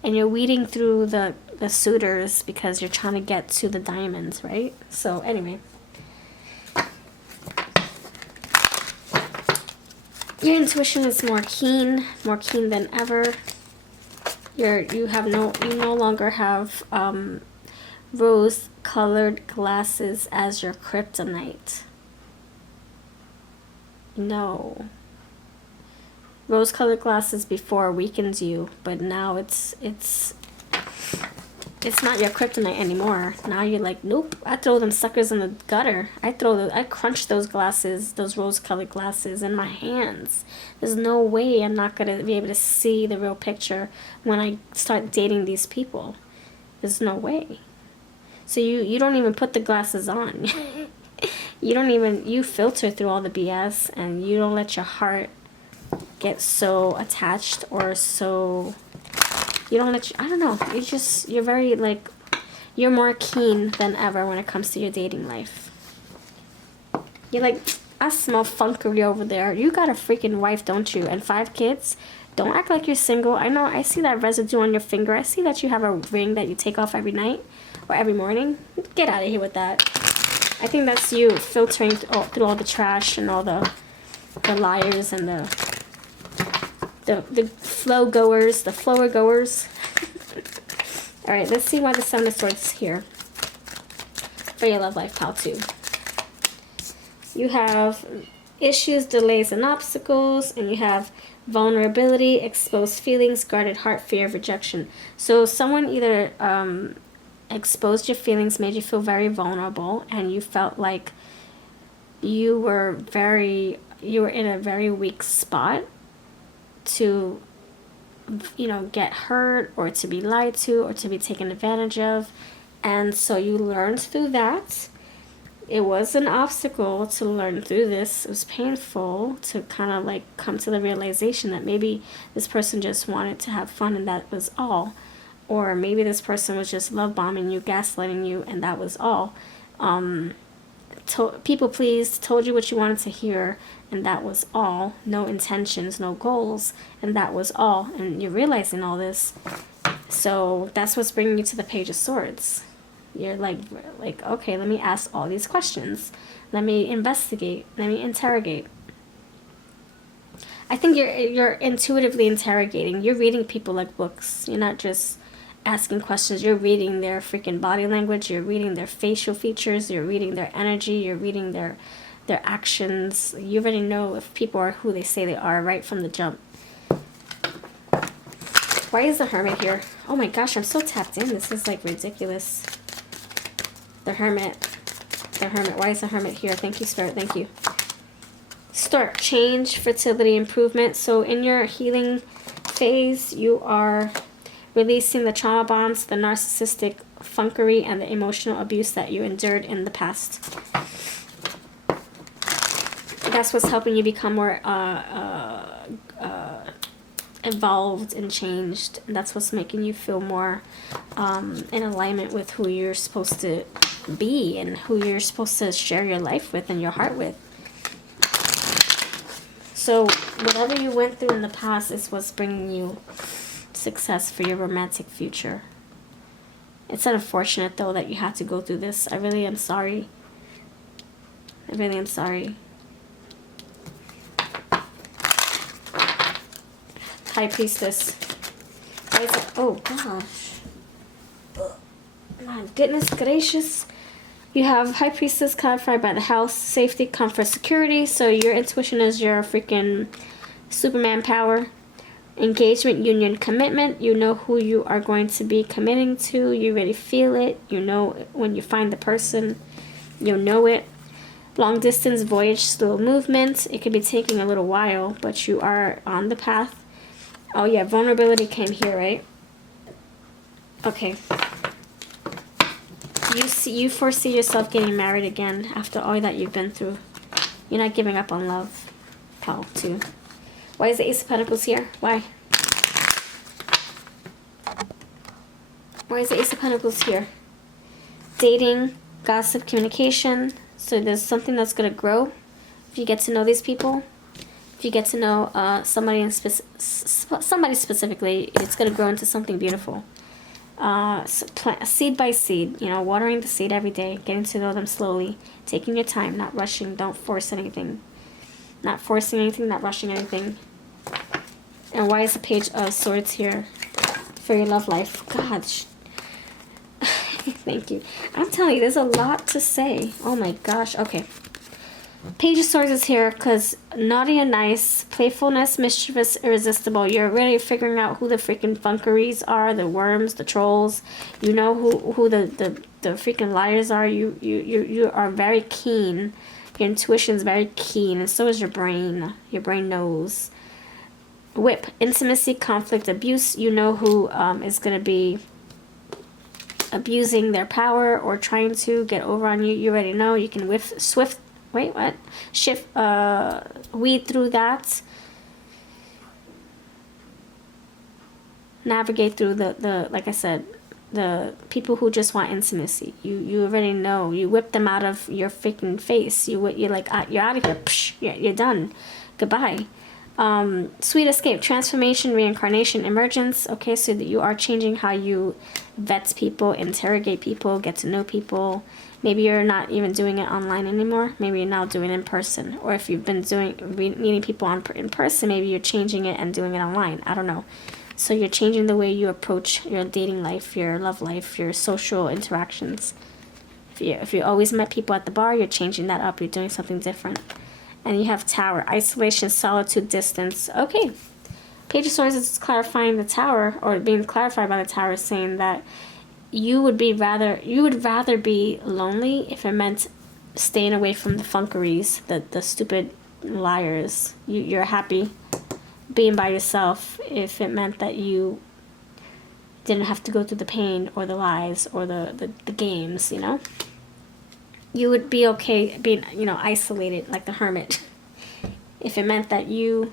And you're weeding through the suitors because you're trying to get to the diamonds, right? So anyway. Your intuition is more keen than ever. You no longer have rose-colored glasses as your kryptonite. No. Rose-colored glasses before weakens you, but now it's not your kryptonite anymore. Now you're like, nope, I throw them suckers in the gutter. I crunch those glasses, those rose-colored glasses in my hands. There's no way I'm not gonna be able to see the real picture when I start dating these people. There's no way. So you don't even put the glasses on. You filter through all the BS, and you don't let your heart get so attached, or so you don't let I don't know, you're very like, you're more keen than ever when it comes to your dating life. You're like, I smell funkery over there. You got a freaking wife, don't you, and 5 kids? Don't act like you're single. I know, I see that residue on your finger. I see that you have a ring that you take off every night or every morning. Get out of here with that. I think that's you filtering through all the trash and all the liars and the flower goers. All right, let's see why the Seven of Swords is here for your love life, pal, too. You have issues, delays, and obstacles, and you have vulnerability, exposed feelings, guarded heart, fear of rejection. So someone either exposed your feelings, made you feel very vulnerable, and you felt like you were in a very weak spot to, get hurt, or to be lied to, or to be taken advantage of. And so you learned through that. It was an obstacle to learn through this. It was painful to kind of like come to the realization that maybe this person just wanted to have fun and that was all. Or maybe this person was just love bombing you, gaslighting you, and that was all. People pleased, told you what you wanted to hear, and that was all. No intentions, no goals, and that was all. And you're realizing all this. So that's what's bringing you to the Page of Swords. You're like, okay, let me ask all these questions. Let me investigate. Let me interrogate. I think you're intuitively interrogating. You're reading people like books. You're not just asking questions. You're reading their freaking body language. You're reading their facial features. You're reading their energy. You're reading their actions. You already know if people are who they say they are right from the jump. Why is the Hermit here? Oh my gosh, I'm so tapped in. This is like ridiculous. The Hermit. Why is the Hermit here? Thank you, Spirit. Thank you. Start, change, fertility, improvement. So in your healing phase, you are releasing the trauma bonds, the narcissistic funkery, and the emotional abuse that you endured in the past. That's what's helping you become more evolved and changed. And that's what's making you feel more in alignment with who you're supposed to be and who you're supposed to share your life with and your heart with. So whatever you went through in the past is what's bringing you success for your romantic future. It's unfortunate, though, that you had to go through this. I really am sorry. I really am sorry. High Priestess. Why is it? Oh, gosh. My goodness gracious. You have High Priestess clarified by the house. Safety, comfort, security. So your intuition is your freaking Superman power. Engagement, union, commitment. You know who you are going to be committing to. You already feel it. You know when you find the person. You'll know it. Long distance, voyage, slow movement. It could be taking a little while, but you are on the path. Oh yeah, vulnerability came here, right? Okay. You foresee yourself getting married again after all that you've been through. You're not giving up on love. Pal, too. Why is the Ace of Pentacles here? Why? Why is the Ace of Pentacles here? Dating, gossip, communication. So there's something that's going to grow if you get to know these people. If you get to know somebody specifically, it's going to grow into something beautiful. So seed by seed, you know, watering the seed every day, getting to know them slowly, taking your time, not rushing, don't force anything. Not forcing anything, not rushing anything. And why is the Page of Swords here for your love life? God. Thank you. I'm telling you, there's a lot to say. Oh my gosh. Okay. Page of Swords is here because naughty and nice, playfulness, mischievous, irresistible. You're really figuring out who the freaking funkeries are, the worms, the trolls. You know who the freaking liars are. You are very keen. Your intuition is very keen, and so is your brain. Your brain knows. Whip, intimacy, conflict, abuse. You know who is going to be abusing their power or trying to get over on you. You already know. You can weed through that. Navigate through the like I said, the people who just want intimacy. You already know. You whip them out of your freaking face. You're like, you're out of here. Psh, you're done. Goodbye. Sweet escape, transformation, reincarnation, emergence. Okay, so that you are changing how you vet people, interrogate people, get to know people. Maybe you're not even doing it online anymore. Maybe you're now doing it in person. Or if you've been meeting people in person, maybe you're changing it and doing it online. I don't know. So you're changing the way you approach your dating life, your love life, your social interactions. If you always met people at the bar, you're changing that up. You're doing something different. And you have Tower, isolation, solitude, distance. Okay. Page of Swords is clarifying the Tower, or being clarified by the Tower, saying that you would rather be lonely if it meant staying away from the funkeries, the stupid liars. You're happy being by yourself if it meant that you didn't have to go through the pain or the lies or the games, you know? You would be okay being, you know, isolated like the hermit if it meant that you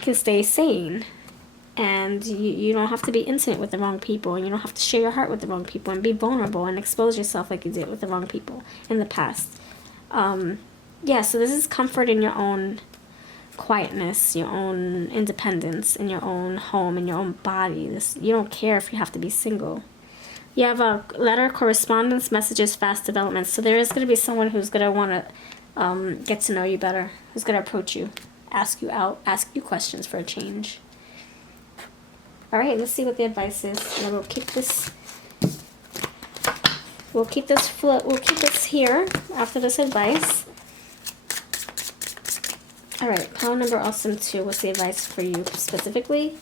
can stay sane and you don't have to be intimate with the wrong people, and you don't have to share your heart with the wrong people and be vulnerable and expose yourself like you did with the wrong people in the past. Yeah, so this is comfort in your own quietness, your own independence, in your own home, in your own body. You don't care if you have to be single. You have a letter, correspondence, messages, fast developments. So there is going to be someone who's going to want to get to know you better, who's going to approach you, ask you out, ask you questions for a change. All right, let's see what the advice is. And then we'll keep this. We'll keep this here after this advice. All right, pile number awesome 2. What's the advice for you specifically?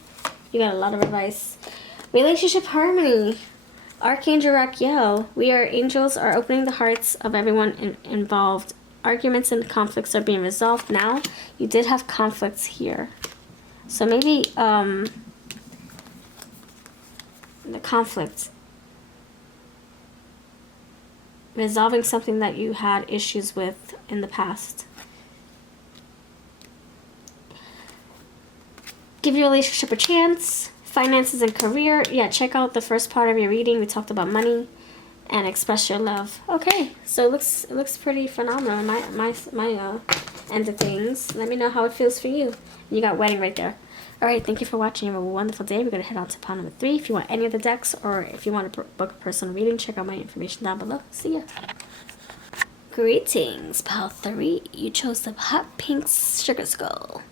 You got a lot of advice. Relationship harmony. Archangel Raquel. We are angels are opening the hearts of everyone involved. Arguments and conflicts are being resolved now. You did have conflicts here. So maybe the conflict. Resolving something that you had issues with in the past. Give your relationship a chance. Finances and career. Yeah, check out the first part of your reading. We talked about money and express your love. Okay, so it looks pretty phenomenal. My end of things. Let me know how it feels for you. You got wedding right there. Alright, thank you for watching. Have a wonderful day. We're going to head on to pile number 3. If you want any of the decks or if you want to book a personal reading, check out my information down below. See ya. Greetings, pile 3. You chose the hot pink sugar skull.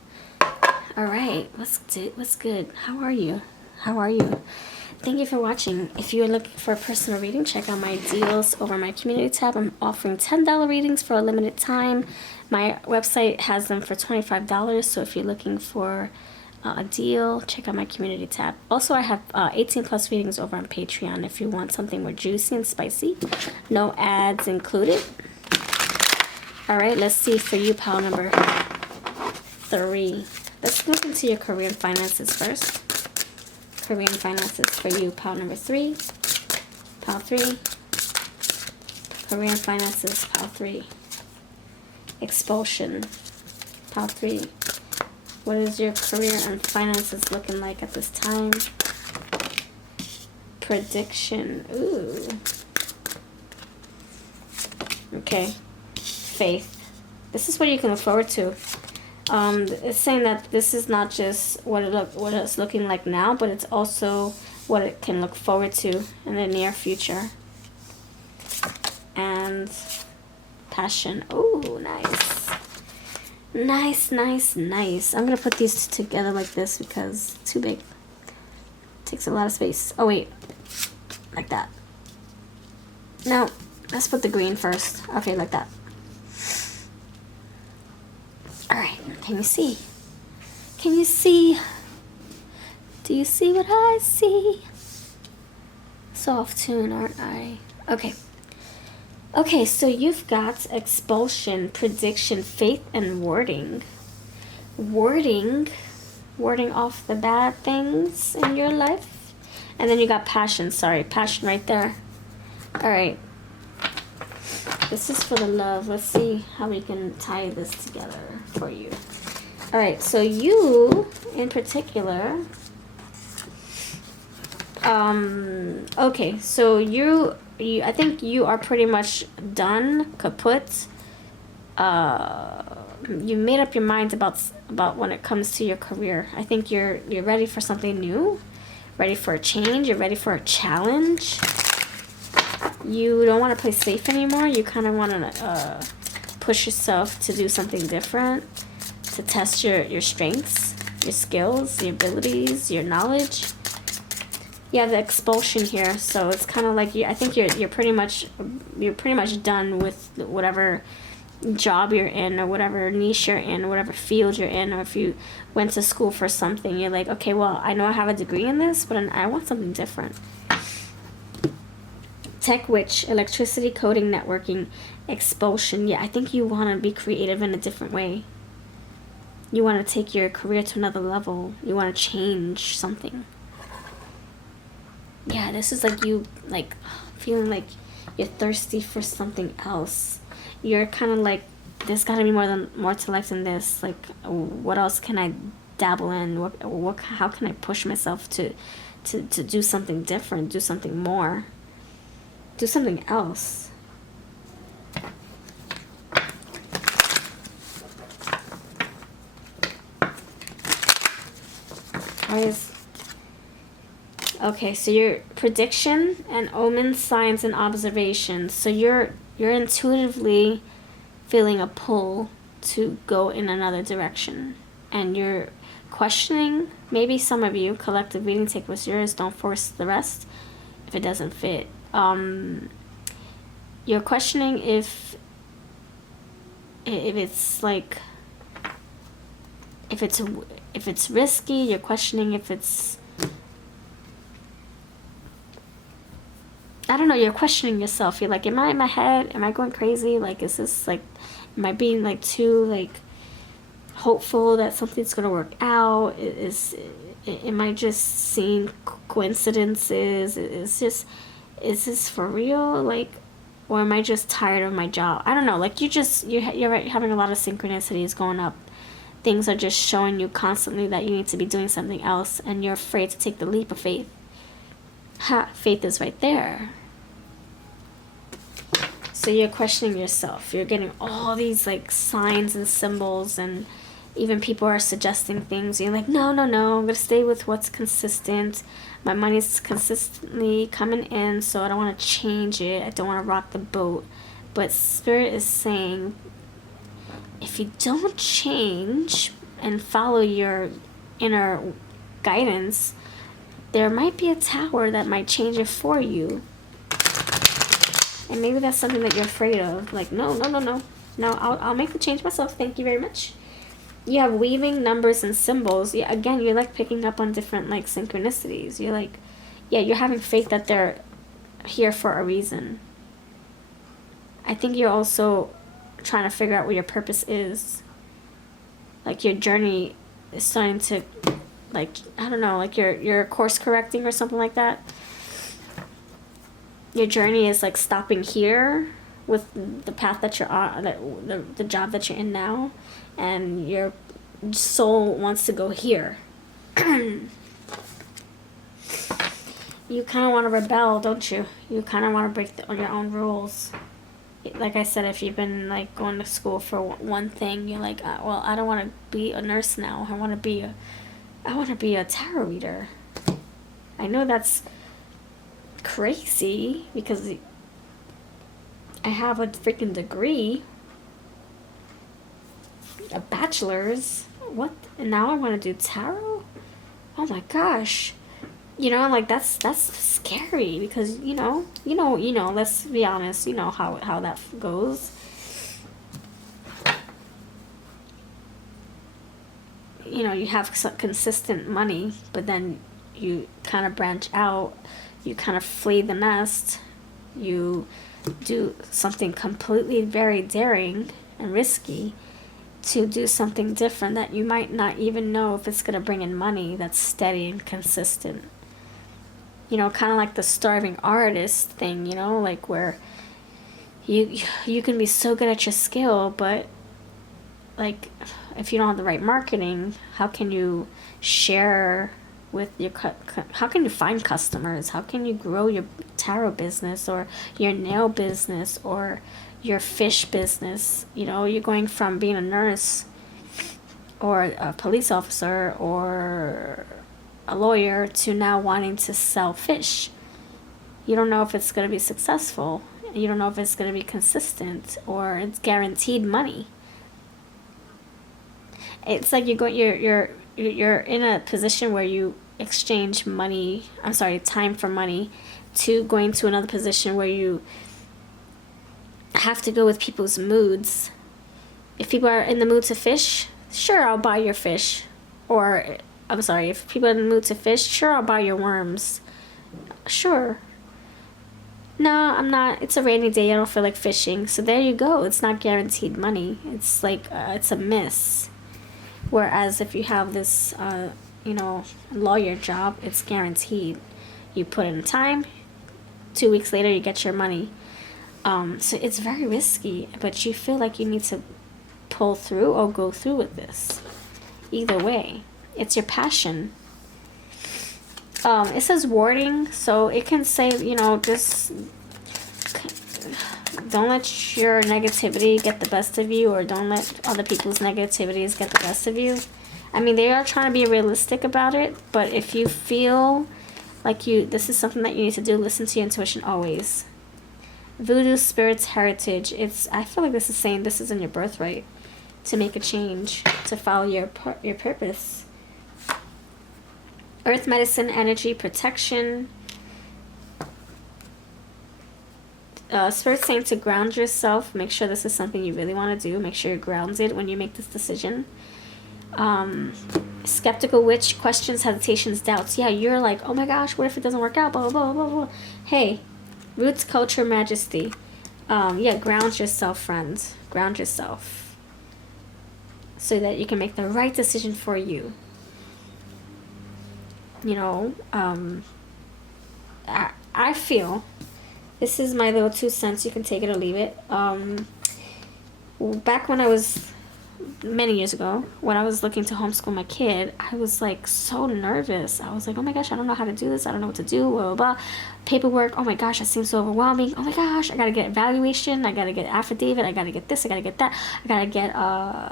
Alright, what's good? How are you? How are you? Thank you for watching. If you're looking for a personal reading, check out my deals over my community tab. I'm offering $10 readings for a limited time. My website has them for $25, so if you're looking for a deal, check out my community tab. Also, I have 18 plus readings over on Patreon if you want something more juicy and spicy. No ads included. Alright, let's see for you, pile number 3. Let's look into your career and finances first. Career and finances for you, pile number 3. Pile 3. Career and finances, pile 3. Expulsion, pile 3. What is your career and finances looking like at this time? Prediction. Ooh. Okay. Faith. This is what you can look forward to. It's saying that this is not just what it's looking like now, but it's also what it can look forward to in the near future. And passion. Ooh, nice. Nice, nice, nice. I'm going to put these together like this because it's too big. It takes a lot of space. Oh, wait. Like that. No. Let's put the green first. Okay, like that. Alright. Can you see? Can you see? Do you see what I see? Soft tune, aren't I? Okay. Okay, so you've got expulsion, prediction, faith, and warding. Warding off the bad things in your life. And then you got passion, sorry, passion right there. Alright. This is for the love. Let's see how we can tie this together for you. Alright, so you, in particular, okay, so I think you are pretty much done, kaput. You made up your mind about when it comes to your career. I think you're ready for something new, ready for a change. You're ready for a challenge. You don't want to play safe anymore. You kind of want to push yourself to do something different, to test your strengths, your skills, your abilities, your knowledge. Yeah, the expulsion here, so it's kind of like I think you're pretty much done with whatever job you're in or whatever niche you're in or whatever field you're in, or if you went to school for something, you're like, okay, well, I know I have a degree in this, but I want something different. Tech witch, electricity, coding, networking, expulsion. Yeah, I think you want to be creative in a different way. You want to take your career to another level. You want to change something. Yeah, this is like you feeling like you're thirsty for something else. You're kind of like, there's got to be more to life than this. Like, what else can I dabble in? How can I push myself to do something different, do something more, do something else? Okay, so your prediction and omens, signs, and observations. So you're intuitively feeling a pull to go in another direction, and you're questioning. Maybe some of you, collective reading, take what's yours. Don't force the rest if it doesn't fit. You're questioning if it's like if it's risky. You're questioning if it's, I don't know, you're questioning yourself. You're like, am I in my head? Am I going crazy? Like, is this like, am I being like too like hopeful that something's gonna work out? Am I just seeing coincidences? Is this for real? Like, or am I just tired of my job? I don't know. Like, you're having a lot of synchronicities going up. Things are just showing you constantly that you need to be doing something else, and you're afraid to take the leap of faith. Faith is right there. So you're questioning yourself. You're getting all these like signs and symbols, and even people are suggesting things. You're like, no, no, no, I'm gonna stay with what's consistent. My money's consistently coming in, so I don't want to change it. I don't want to rock the boat. But Spirit is saying, if you don't change and follow your inner guidance, there might be a tower that might change it for you. And maybe that's something that you're afraid of. Like, no, no, no, no. No, I'll make the change myself. Thank you very much. You have weaving numbers and symbols. Yeah, again, you're like picking up on different like synchronicities. You're like, yeah, you're having faith that they're here for a reason. I think you're also trying to figure out what your purpose is. Like your journey is starting to, like, I don't know, like you're course correcting or something like that. Your journey is like stopping here with the path that you're on, the job that you're in now, and your soul wants to go here. You kind of want to rebel, don't you? You kind of want to break your own rules. Like I said, if you've been like going to school for one thing, you're like, well, I don't want to be a nurse now. I want to be a tarot reader. I know that's crazy because I have a freaking degree, a bachelor's. What? And now I want to do tarot? Oh my gosh. You know, like that's scary because you know, let's be honest, you know how that goes. You know, you have some consistent money, but then you kind of branch out, you kind of flee the nest, you do something completely very daring and risky to do something different that you might not even know if it's going to bring in money that's steady and consistent. You know, kind of like the starving artist thing, you know, like where you can be so good at your skill, but like if you don't have the right marketing, how can you share with your how can you find customers? How can you grow your tarot business or your nail business or your fish business? You know, you're going from being a nurse or a police officer or a lawyer to now wanting to sell fish. You don't know if it's going to be successful. You don't know if it's going to be consistent or it's guaranteed money. It's like you're in a position where you exchange time for money, to going to another position where you have to go with people's moods. If people are in the mood to fish, sure, I'll buy your fish. Or, I'm sorry, if people are in the mood to fish, sure, I'll buy your worms. Sure. No, I'm not. It's a rainy day. I don't feel like fishing. So there you go. It's not guaranteed money. It's like, it's a miss. Whereas if you have this, lawyer job, it's guaranteed. You put in time, 2 weeks later you get your money. So it's very risky, but you feel like you need to pull through or go through with this. Either way, it's your passion. It says warding, so it can say, just don't let your negativity get the best of you, or don't let other people's negativities get the best of you. I mean, they are trying to be realistic about it, but if you feel like this is something that you need to do, listen to your intuition always. Voodoo Spirit's heritage. I feel like this is saying this is in your birthright to make a change, to follow your purpose. Earth medicine, energy, protection. Spirit's saying to ground yourself. Make sure this is something you really want to do. Make sure you're grounded when you make this decision. Skeptical witch, questions, hesitations, doubts. Yeah, you're like, oh my gosh, what if it doesn't work out? Blah, blah, blah, blah. Hey, roots, culture, majesty. Ground yourself, friends. Ground yourself. So that you can make the right decision for you. I feel, this is my little 2 cents, you can take it or leave it. Back when I was many years ago, when I was looking to homeschool my kid, I was like so nervous. I was like, oh my gosh, I don't know how to do this. I don't know what to do. Blah, blah, blah. Paperwork. Oh my gosh, that seems so overwhelming. Oh my gosh, I gotta get evaluation. I gotta get affidavit. I gotta get this. I gotta get that. I gotta get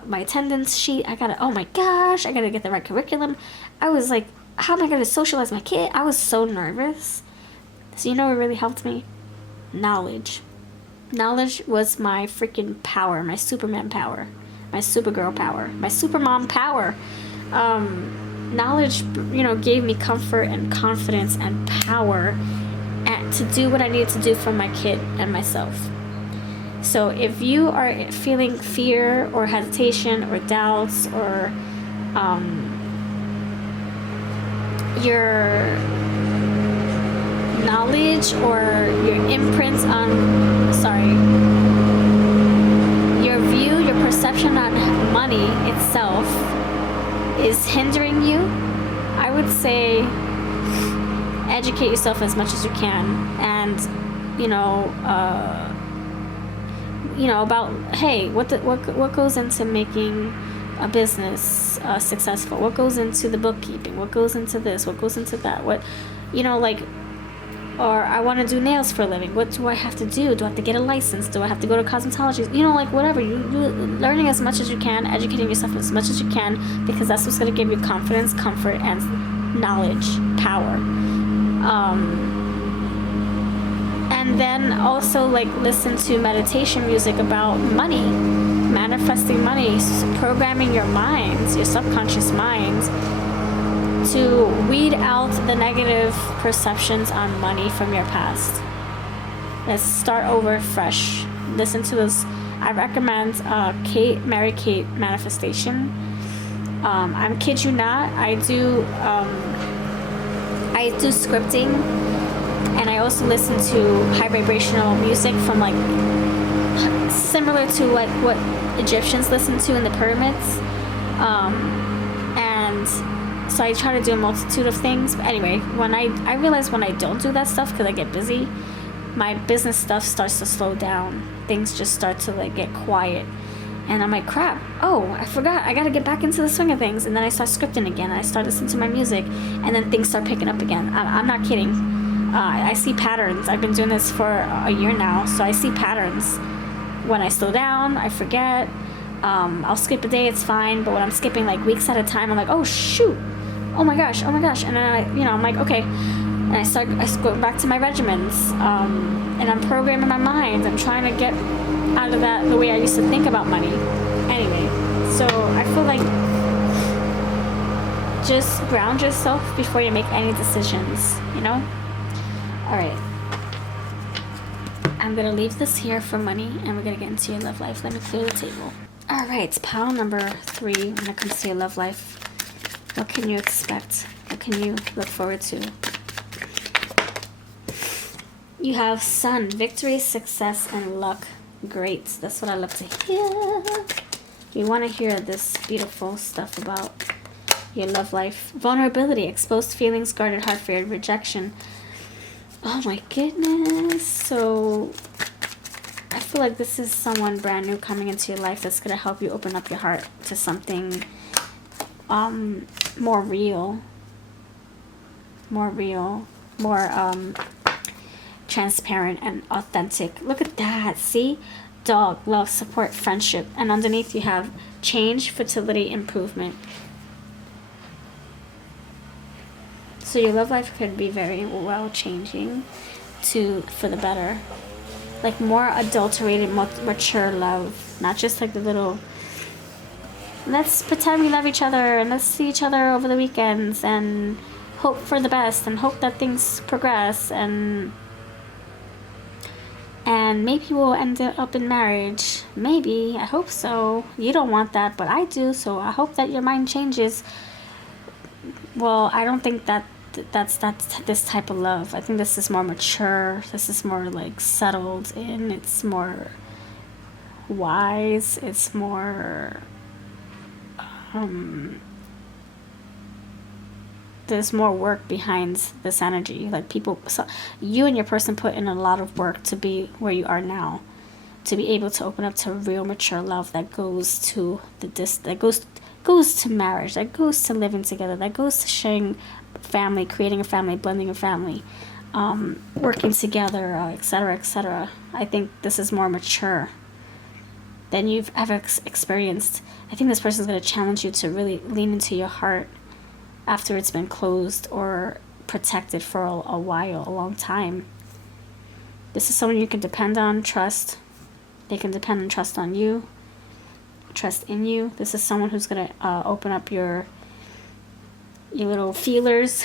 my attendance sheet. Oh my gosh, I gotta get the right curriculum. I was like, how am I gonna socialize my kid? I was so nervous. So you know what really helped me? Knowledge. Knowledge was my freaking power, my Superman power, my Supergirl power, my Supermom power. Knowledge, gave me comfort and confidence and power to do what I needed to do for my kid and myself. So if you are feeling fear or hesitation or doubts or your knowledge or your imprint on, your view, your perception on money itself is hindering you, I would say educate yourself as much as you can, and about, hey, what goes into making a business successful, what goes into the bookkeeping, what goes into this, what goes into that, or I want to do nails for a living. What do I have to do? Do I have to get a license? Do I have to go to cosmetology? Whatever. You learning as much as you can, educating yourself as much as you can, because that's what's going to give you confidence, comfort, and knowledge, power. And then also listen to meditation music about money, manifesting money, programming your minds, your subconscious mind, to weed out the negative perceptions on money from your past. Let's start over fresh. Listen to this. I recommend Mary Kate Manifestation. I'm kid you not. I do scripting, and I also listen to high vibrational music from similar to what Egyptians listen to in the pyramids, and so I try to do a multitude of things. But anyway, when I realize when I don't do that stuff because I get busy, my business stuff starts to slow down. Things just start to get quiet. And I'm like, crap, oh, I forgot. I got to get back into the swing of things. And then I start scripting again. I start listening to my music. And then things start picking up again. I'm not kidding. I see patterns. I've been doing this for a year now. So I see patterns. When I slow down, I forget. I'll skip a day, it's fine. But when I'm skipping weeks at a time, I'm like, oh, shoot. Oh my gosh. And then I'm like, okay. And I go back to my regimens. And I'm programming my mind. I'm trying to get out of that the way I used to think about money. Anyway, so I feel like just ground yourself before you make any decisions, Alright. I'm going to leave this here for money, and we're going to get into your love life. Let me clear the table. Alright, pile number 3 when it comes to your love life. What can you expect? What can you look forward to? You have Sun, victory, success, and luck. Great. That's what I love to hear. We want to hear this beautiful stuff about your love life. Vulnerability, exposed feelings, guarded heart, feared rejection. Oh my goodness. So I feel like this is someone brand new coming into your life that's going to help you open up your heart to something more real, more transparent and authentic. Look at that. See? Dog, love, support, friendship. And underneath you have change, fertility, improvement. So your love life could be very well changing for the better. More adulterated, mature love. Not just the little, let's pretend we love each other and let's see each other over the weekends and hope for the best and hope that things progress and maybe we'll end up in marriage. Maybe. I hope so. You don't want that, but I do, so I hope that your mind changes. Well, I don't think that's this type of love. I think this is more mature. This is more settled in. It's more wise. It's more there's more work behind this energy. You and your person put in a lot of work to be where you are now. to be able to open up to real mature love that goes to goes to marriage, that goes to living together, that goes to sharing family, creating a family, blending a family, working together, etc., etc. I think this is more mature than you've ever experienced. I think this person's going to challenge you to really lean into your heart after it's been closed or protected for a while, a long time. This is someone you can depend on, trust. They can depend and trust on you, trust in you. This is someone who's going to open up your little feelers,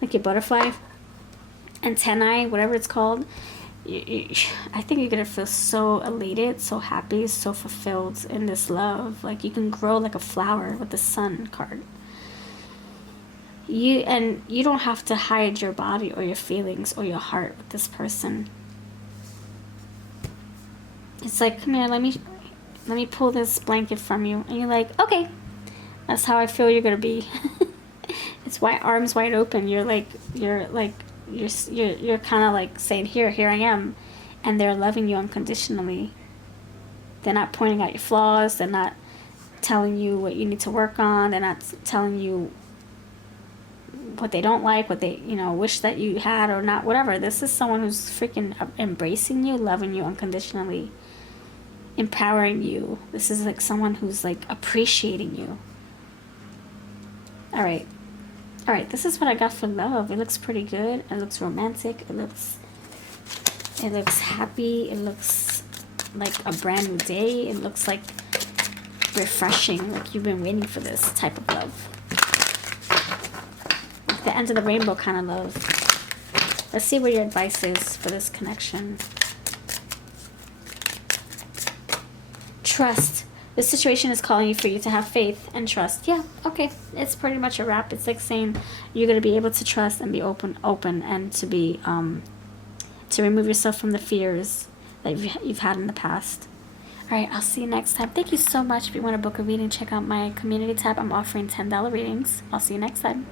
like your butterfly antennae, whatever it's called. I think you're going to feel so elated, so happy, so fulfilled in this love. Like you can grow like a flower with the sun card. You don't have to hide your body or your feelings or your heart with this person. It's like, come here, let me pull this blanket from you, and you're like, okay, that's how I feel you're gonna be. It's arms wide open. You're kind of like saying, here I am, and they're loving you unconditionally. They're not pointing out your flaws. They're not telling you what you need to work on. They're not telling you what they don't like, what they wish that you had or not, whatever. This is someone who's freaking embracing you, loving you unconditionally, empowering you. This is like someone who's like appreciating you. All right, this is what I got for love. It looks pretty good. It looks romantic. It looks happy. It looks like a brand new day. It looks like refreshing, like you've been waiting for this type of love. Like the end of the rainbow kind of love. Let's see what your advice is for this connection. Trust. This situation is calling for you to have faith and trust. Yeah, okay. It's pretty much a wrap. It's like saying you're going to be able to trust and be open, and to be, to remove yourself from the fears that you've had in the past. All right, I'll see you next time. Thank you so much. If you want to book a reading, check out my community tab. I'm offering $10 readings. I'll see you next time.